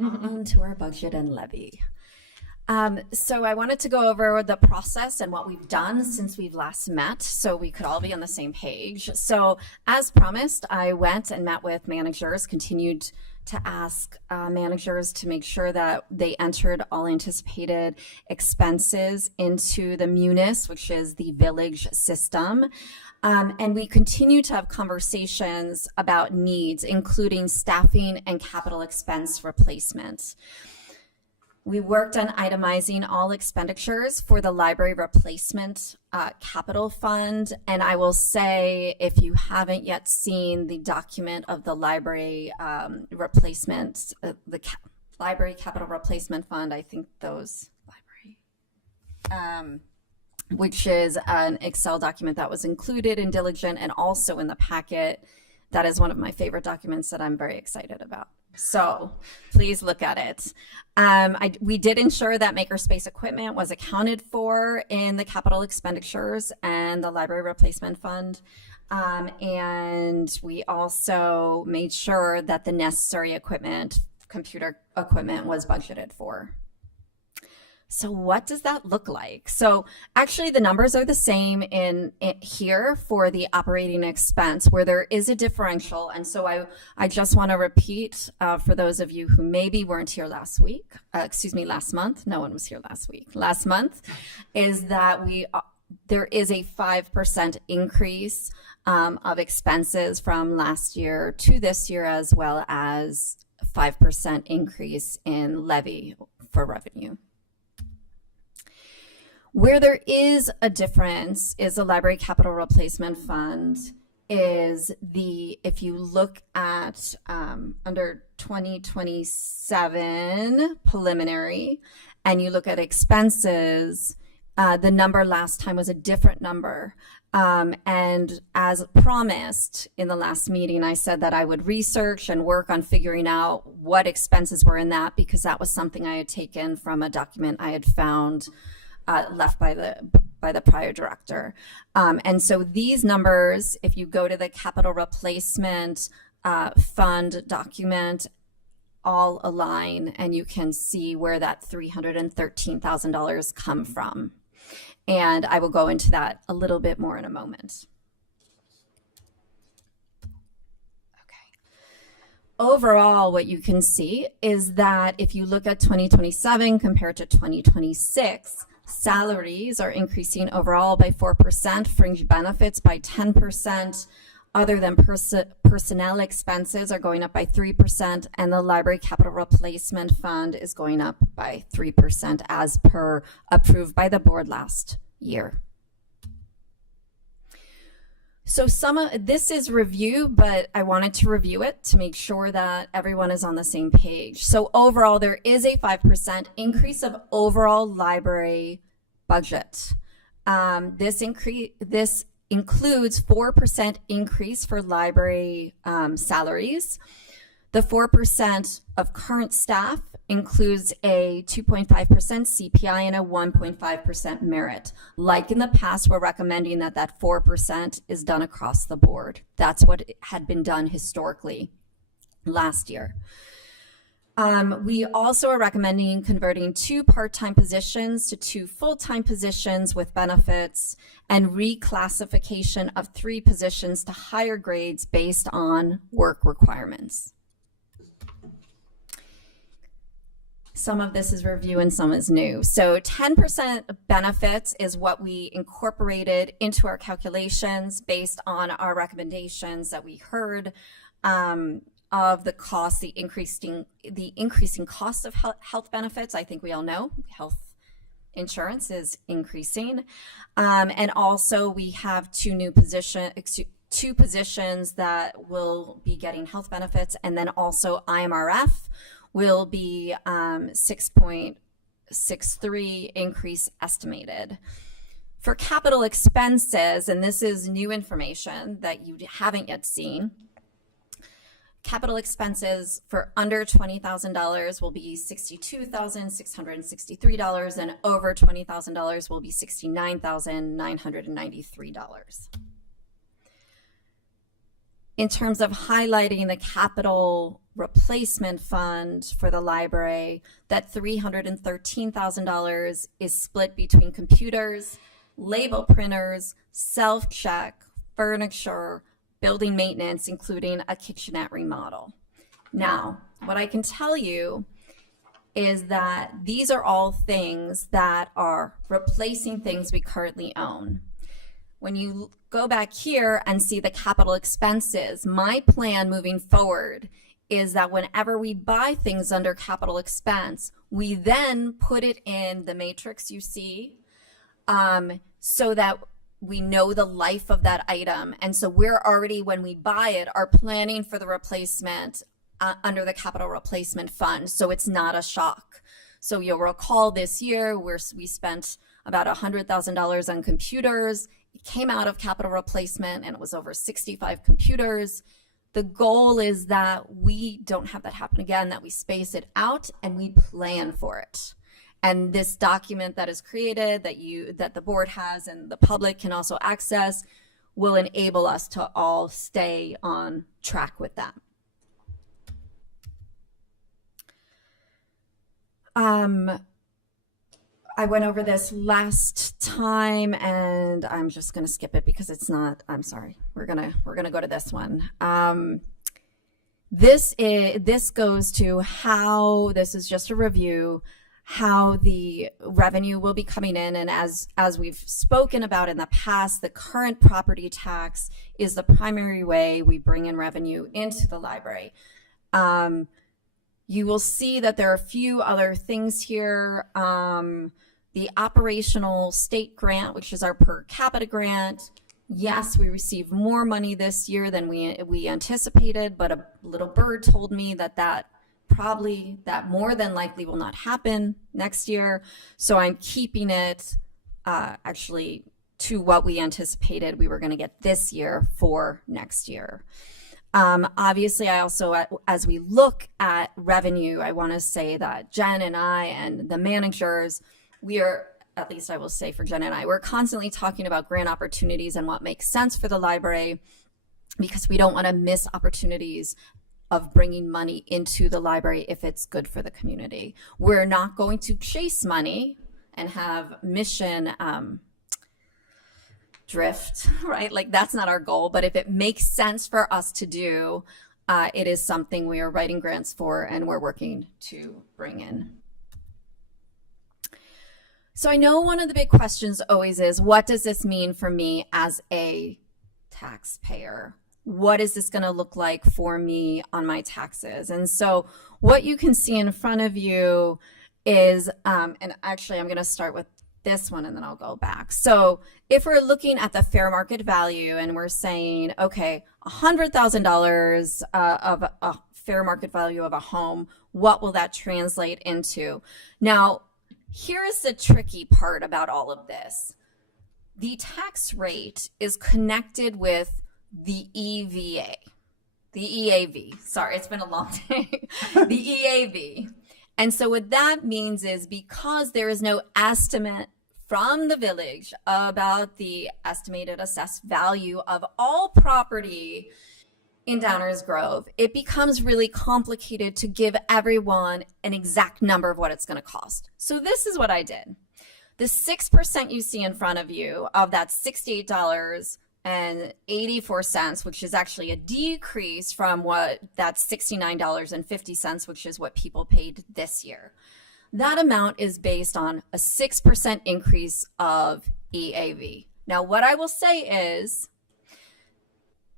On to our budget and levy. So I wanted to go over the process and what we've done since we've last met so we could all be on the same page. So as promised, I went and met with managers, continued to ask managers to make sure that they entered all anticipated expenses into the MUNIS, which is the village system. And we continue to have conversations about needs, including staffing and capital expense replacement. We worked on itemizing all expenditures for the library replacement capital fund. And I will say, if you haven't yet seen the document of the library replacement, library capital replacement fund, I think those library, which is an Excel document that was included in Diligent and also in the packet. That is one of my favorite documents that I'm very excited about. So please look at it. We did ensure that makerspace equipment was accounted for in the capital expenditures and the library replacement fund. And we also made sure that the necessary equipment, computer equipment, was budgeted for. So what does that look like? So actually the numbers are the same in here for the operating expense where there is a differential. And so I just want to repeat for those of you who maybe weren't here last month. No one was here last week. Last month is that there is a 5% increase of expenses from last year to this year, as well as 5% increase in levy for revenue. Where there is a difference is the library capital replacement fund is if you look at under 2027 preliminary and you look at expenses, the number last time was a different number. And as promised in the last meeting, I said that I would research and work on figuring out what expenses were in that, because that was something I had taken from a document I had found left by the prior director. And so these numbers, if you go to the capital replacement fund document, all align, and you can see where that $313,000 come from. And I will go into that a little bit more in a moment. Overall, what you can see is that if you look at 2027 compared to 2026, Salaries are increasing overall by 4%, fringe benefits by 10%, other than personnel expenses are going up by 3%, and the library capital replacement fund is going up by 3% as per approved by the board last year. So this is review, but I wanted to review it to make sure that everyone is on the same page. So overall, there is a 5% increase of overall library budget. This includes 4% increase for library salaries. The 4% of current staff includes a 2.5% CPI and a 1.5% merit. Like in the past, we're recommending that 4% is done across the board. That's what had been done historically last year. We also are recommending converting 2 part-time positions to 2 full-time positions with benefits and reclassification of 3 positions to higher grades based on work requirements. Some of this is review and some is new. So 10% benefits is what we incorporated into our calculations based on our recommendations that we heard of the cost, the increasing cost of health benefits. I think we all know health insurance is increasing. And also we have 2 positions that will be getting health benefits, and then also IMRF will be 6.63 increase estimated. For capital expenses, and this is new information that you haven't yet seen, capital expenses for under $20,000 will be $62,663, and over $20,000 will be $69,993. In terms of highlighting the capital replacement fund for the library, that $313,000 is split between computers, label printers, self-check, furniture, building maintenance, including a kitchenette remodel. Now, what I can tell you is that these are all things that are replacing things we currently own. When you go back here and see the capital expenses, my plan moving forward is that whenever we buy things under capital expense, we then put it in the matrix you see, so that we know the life of that item. And so we're already, when we buy it, are planning for the replacement under the capital replacement fund, so it's not a shock. So you'll recall this year we spent about $100,000 on computers. It came out of capital replacement and it was over 65 computers. The goal is that we don't have that happen again, that we space it out and we plan for it. And this document that is created that the board has and the public can also access will enable us to all stay on track with that. I went over this last time and I'm just going to skip it because it's not, I'm sorry. We're going to go to this one. This goes to how, this is just a review, how the revenue will be coming in. And as we've spoken about in the past, the current property tax is the primary way we bring in revenue into the library. You will see that there are a few other things here. The operational state grant, which is our per capita grant. Yes, we received more money this year than we anticipated, but a little bird told me that more than likely will not happen next year. So I'm keeping it actually to what we anticipated we were going to get this year for next year. Obviously, I also, as we look at revenue, I want to say that Jen and I and the managers, we are, at least I will say for Jen and I, we're constantly talking about grant opportunities and what makes sense for the library, because we don't want to miss opportunities of bringing money into the library if it's good for the community. We're not going to chase money and have mission drift, right? Like that's not our goal, but if it makes sense for us to do, it is something we are writing grants for and we're working to bring in. So I know one of the big questions always is, what does this mean for me as a taxpayer? What is this going to look like for me on my taxes? And so what you can see in front of you is, and actually I'm going to start with this one and then I'll go back. So if we're looking at the fair market value and we're saying, okay, $100,000 of a fair market value of a home, what will that translate into? Now, here's the tricky part about all of this. The tax rate is connected with the EVA, the EAV. Sorry, it's been a long day. The EAV. And so what that means is, because there is no estimate from the village about the estimated assessed value of all property in Downers Grove, it becomes really complicated to give everyone an exact number of what it's going to cost. So this is what I did. The 6% you see in front of you of that $68.84, which is actually a decrease from what that $69.50, which is what people paid this year. That amount is based on a 6% increase of EAV. Now, what I will say is,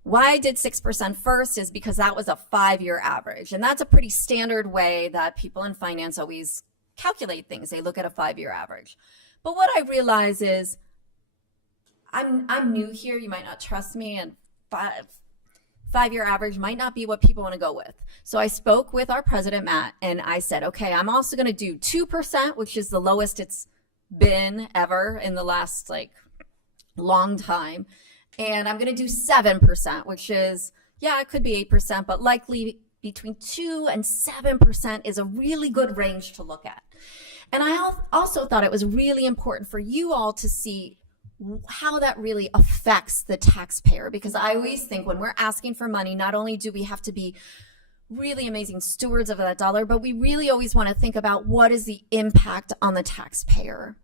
why I did 6% first is because that was a 5-year average. And that's a pretty standard way that people in finance always calculate things. They look at a 5-year average. But what I realize is, I'm new here. You might not trust me, and five-year average might not be what people want to go with. So I spoke with our president, Matt, and I said, okay, I'm also going to do 2%, which is the lowest it's been ever in the last long time. And I'm going to do 7%, which is, yeah, it could be 8%, but likely between 2 and 7% is a really good range to look at. And I also thought it was really important for you all to see how that really affects the taxpayer, because I always think when we're asking for money, not only do we have to be really amazing stewards of that dollar, but we really always want to think about what is the impact on the taxpayer.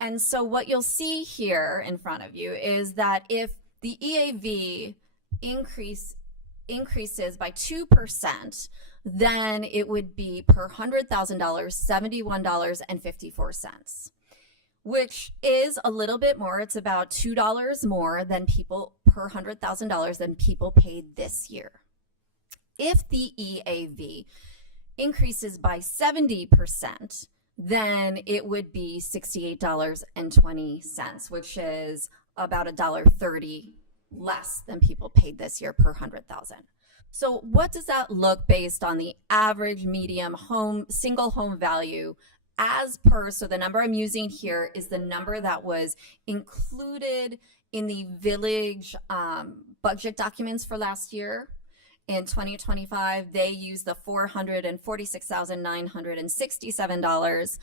And so what you'll see here in front of you is that if the EAV increases by 2%, then it would be per $100,000, $71.54, which is a little bit more. It's about $2 more than people per $100,000 than people paid this year. If the EAV increases by 70%, then it would be $68.20, which is about $1.30 less than people paid this year per 100,000. So what does that look based on the average medium home, single home value as per, so the number I'm using here is the number that was included in the village budget documents for last year. In 2025, they used the $446,967.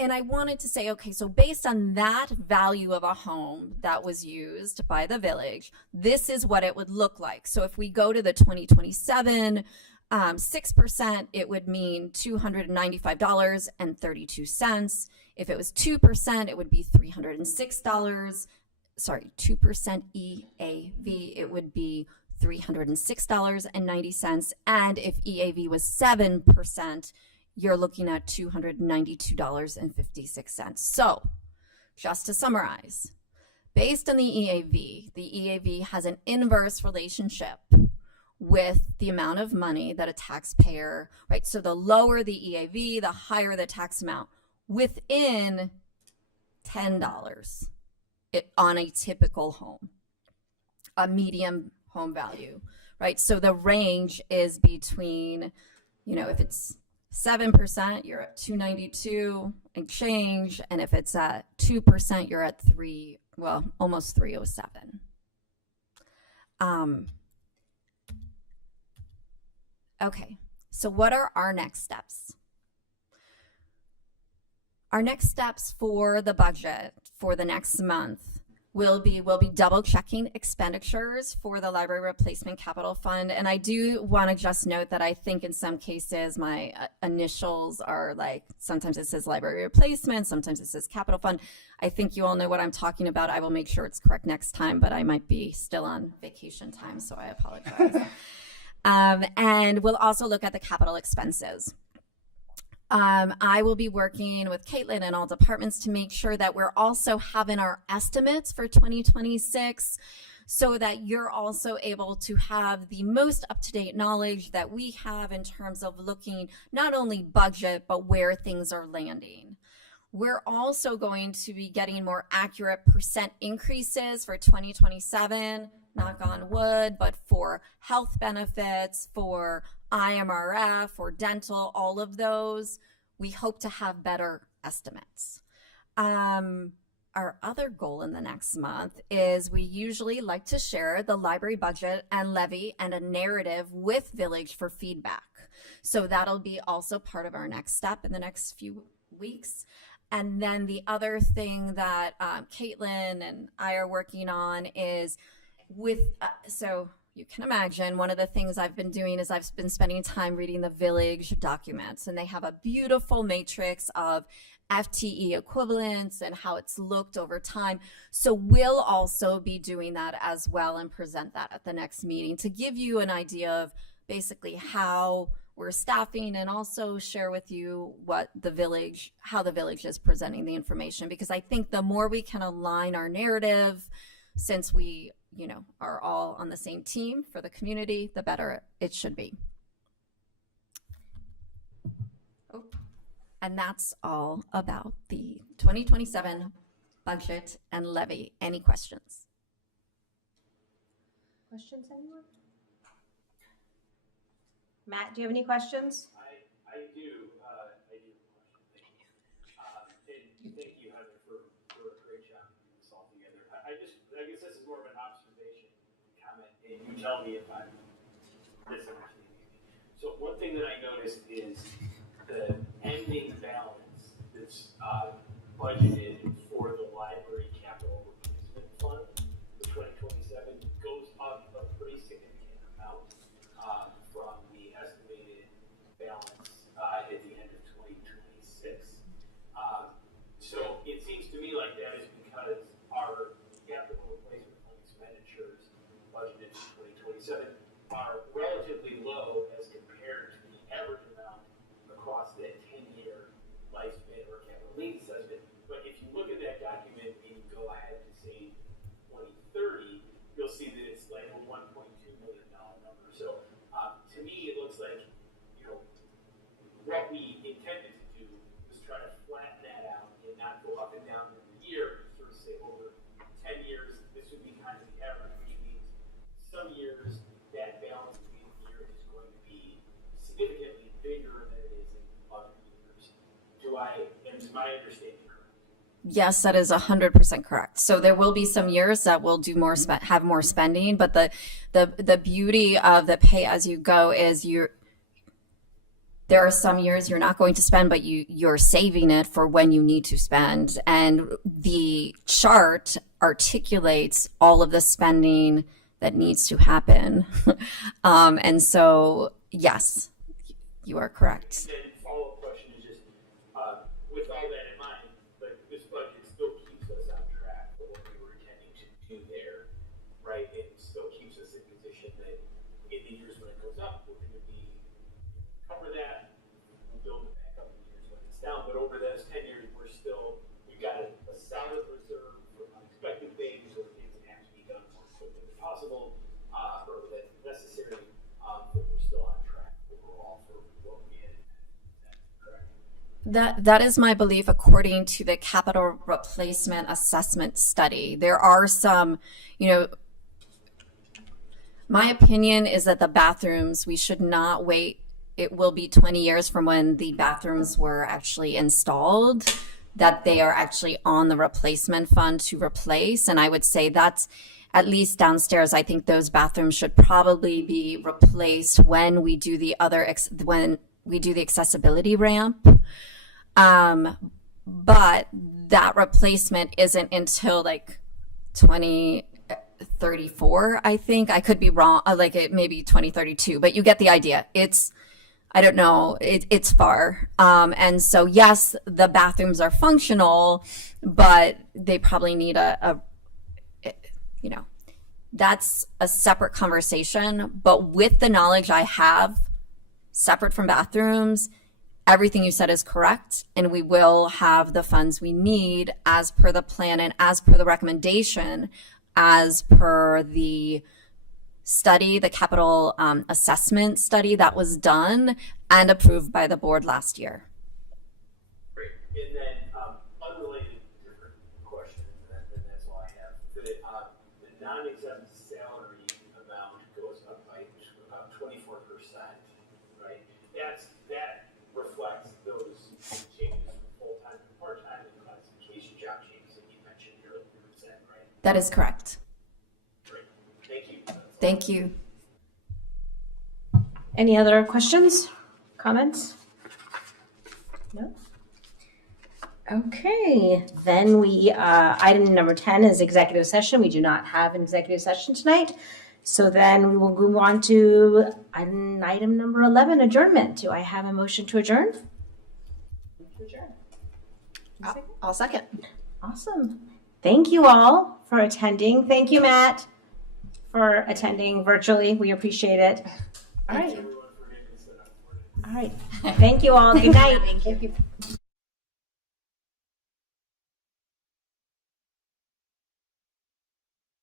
And I wanted to say, okay, so based on that value of a home that was used by the village, this is what it would look like. So if we go to the 2027 6%, it would mean $295.32. If it was 2%, it would be $306. Sorry, 2% EAV, it would be $306.90. And if EAV was 7%, you're looking at $292.56. So just to summarize, based on the EAV has an inverse relationship with the amount of money that a taxpayer, right? So the lower the EAV, the higher the tax amount within $10 on a typical home, a medium home value, right? So the range is between, if it's 7%, you're at 292 and change. And if it's at 2%, you're at almost 307. Okay, so what are our next steps? Our next steps for the budget for the next month we'll be double checking expenditures for the Library Replacement Capital Fund. And I do want to just note that I think in some cases my initials are sometimes it says Library Replacement, sometimes it says Capital Fund. I think you all know what I'm talking about. I will make sure it's correct next time, but I might be still on vacation time, so I apologize. And we'll also look at the capital expenses. I will be working with Caitlin and all departments to make sure that we're also having our estimates for 2026 so that you're also able to have the most up-to-date knowledge that we have in terms of looking not only budget, but where things are landing. We're also going to be getting more accurate percent increases for 2027, knock on wood, but for health benefits, for IMRF, for dental, all of those, we hope to have better estimates. Our other goal in the next month is we usually like to share the library budget and levy and a narrative with Village for feedback. So that'll be also part of our next step in the next few weeks. And then the other thing that Caitlin and I are working on is with, so you can imagine one of the things I've been doing is I've been spending time reading the Village documents, and they have a beautiful matrix of FTE equivalents and how it's looked over time. So we'll also be doing that as well and present that at the next meeting to give you an idea of basically how we're staffing and also share with you what the Village, how the Village is presenting the information, because I think the more we can align our narrative, since we, you know, are all on the same team for the community, the better it should be. Oh, and that's all about the 2027 budget and levy. Any questions? Questions, anyone? Matt, do you have any questions? I do. I do have a question. And thank you, Heather, for a great job putting this all together. I guess this is more of an observation comment, and you tell me if I'm misunderstanding. So one thing that I noticed is the ending balance that's budgeted for the library capital replacement fund for 2027 goes up a pretty significant amount from the estimated balance at the end of 2026. So it seems to me like that is because our capital replacement fund expenditures budgeted for 2027 are relatively low as compared to the average amount across that 10-year lifespan or capital needs assessment. But if you look at that document and you go ahead to say 2030, you'll see that it's like a $1.2 million number. So to me, it looks like, you know, what we intended to do was try to flatten that out and not go up and down every year. Sort of say over 10 years, this would be kind of the average, which means some years that balance between the years is going to be significantly bigger than it is in other years. Is my understanding correct? Yes, that is 100% correct. So there will be some years that will do more, have more spending, but the beauty of the pay as you go is there are some years you're not going to spend, but you're saving it for when you need to spend. And the chart articulates all of the spending that needs to happen. And so, yes, you are correct. And follow-up question is just, with all that in mind, but this budget still keeps us on track for what we were intending to do there, right? It still keeps us in position that in the years when it goes up, we're going to be cover that, we'll build it back up in the years when it's down. But over those 10 years, we've got a solid reserve for unexpected things or things that have to be done more quickly than possible, or that's necessary. But we're still on track overall for what we had. Correct? That is my belief according to the capital replacement assessment study. There are some, my opinion is that the bathrooms, we should not wait. It will be 20 years from when the bathrooms were actually installed, that they are actually on the replacement fund to replace. And I would say that's at least downstairs. I think those bathrooms should probably be replaced when we do the when we do the accessibility ramp. But that replacement isn't until like 2034, I think. I could be wrong, like it maybe 2032, but you get the idea. I don't know, it's far. And so yes, the bathrooms are functional, but they probably need that's a separate conversation. But with the knowledge I have, separate from bathrooms, everything you said is correct, and we will have the funds we need as per the plan and as per the recommendation, as per the study, the capital assessment study that was done and approved by the board last year. Great. And then, unrelated, different question, and that's all I have. The non-exempt salary amount goes up by about 24%, right? That reflects those changes from full-time to part-time and classification job changes that you mentioned earlier, is that right? That is correct. Great. Thank you. Thank you. Any other questions, comments? No? Okay, then item number 10 is executive session. We do not have an executive session tonight. So then we will move on to item number 11, adjournment. Do I have a motion to adjourn? I'll second. Awesome. Thank you all for attending. Thank you, Matt, for attending virtually. We appreciate it. All right. All right. Thank you all. Good night. Thank you.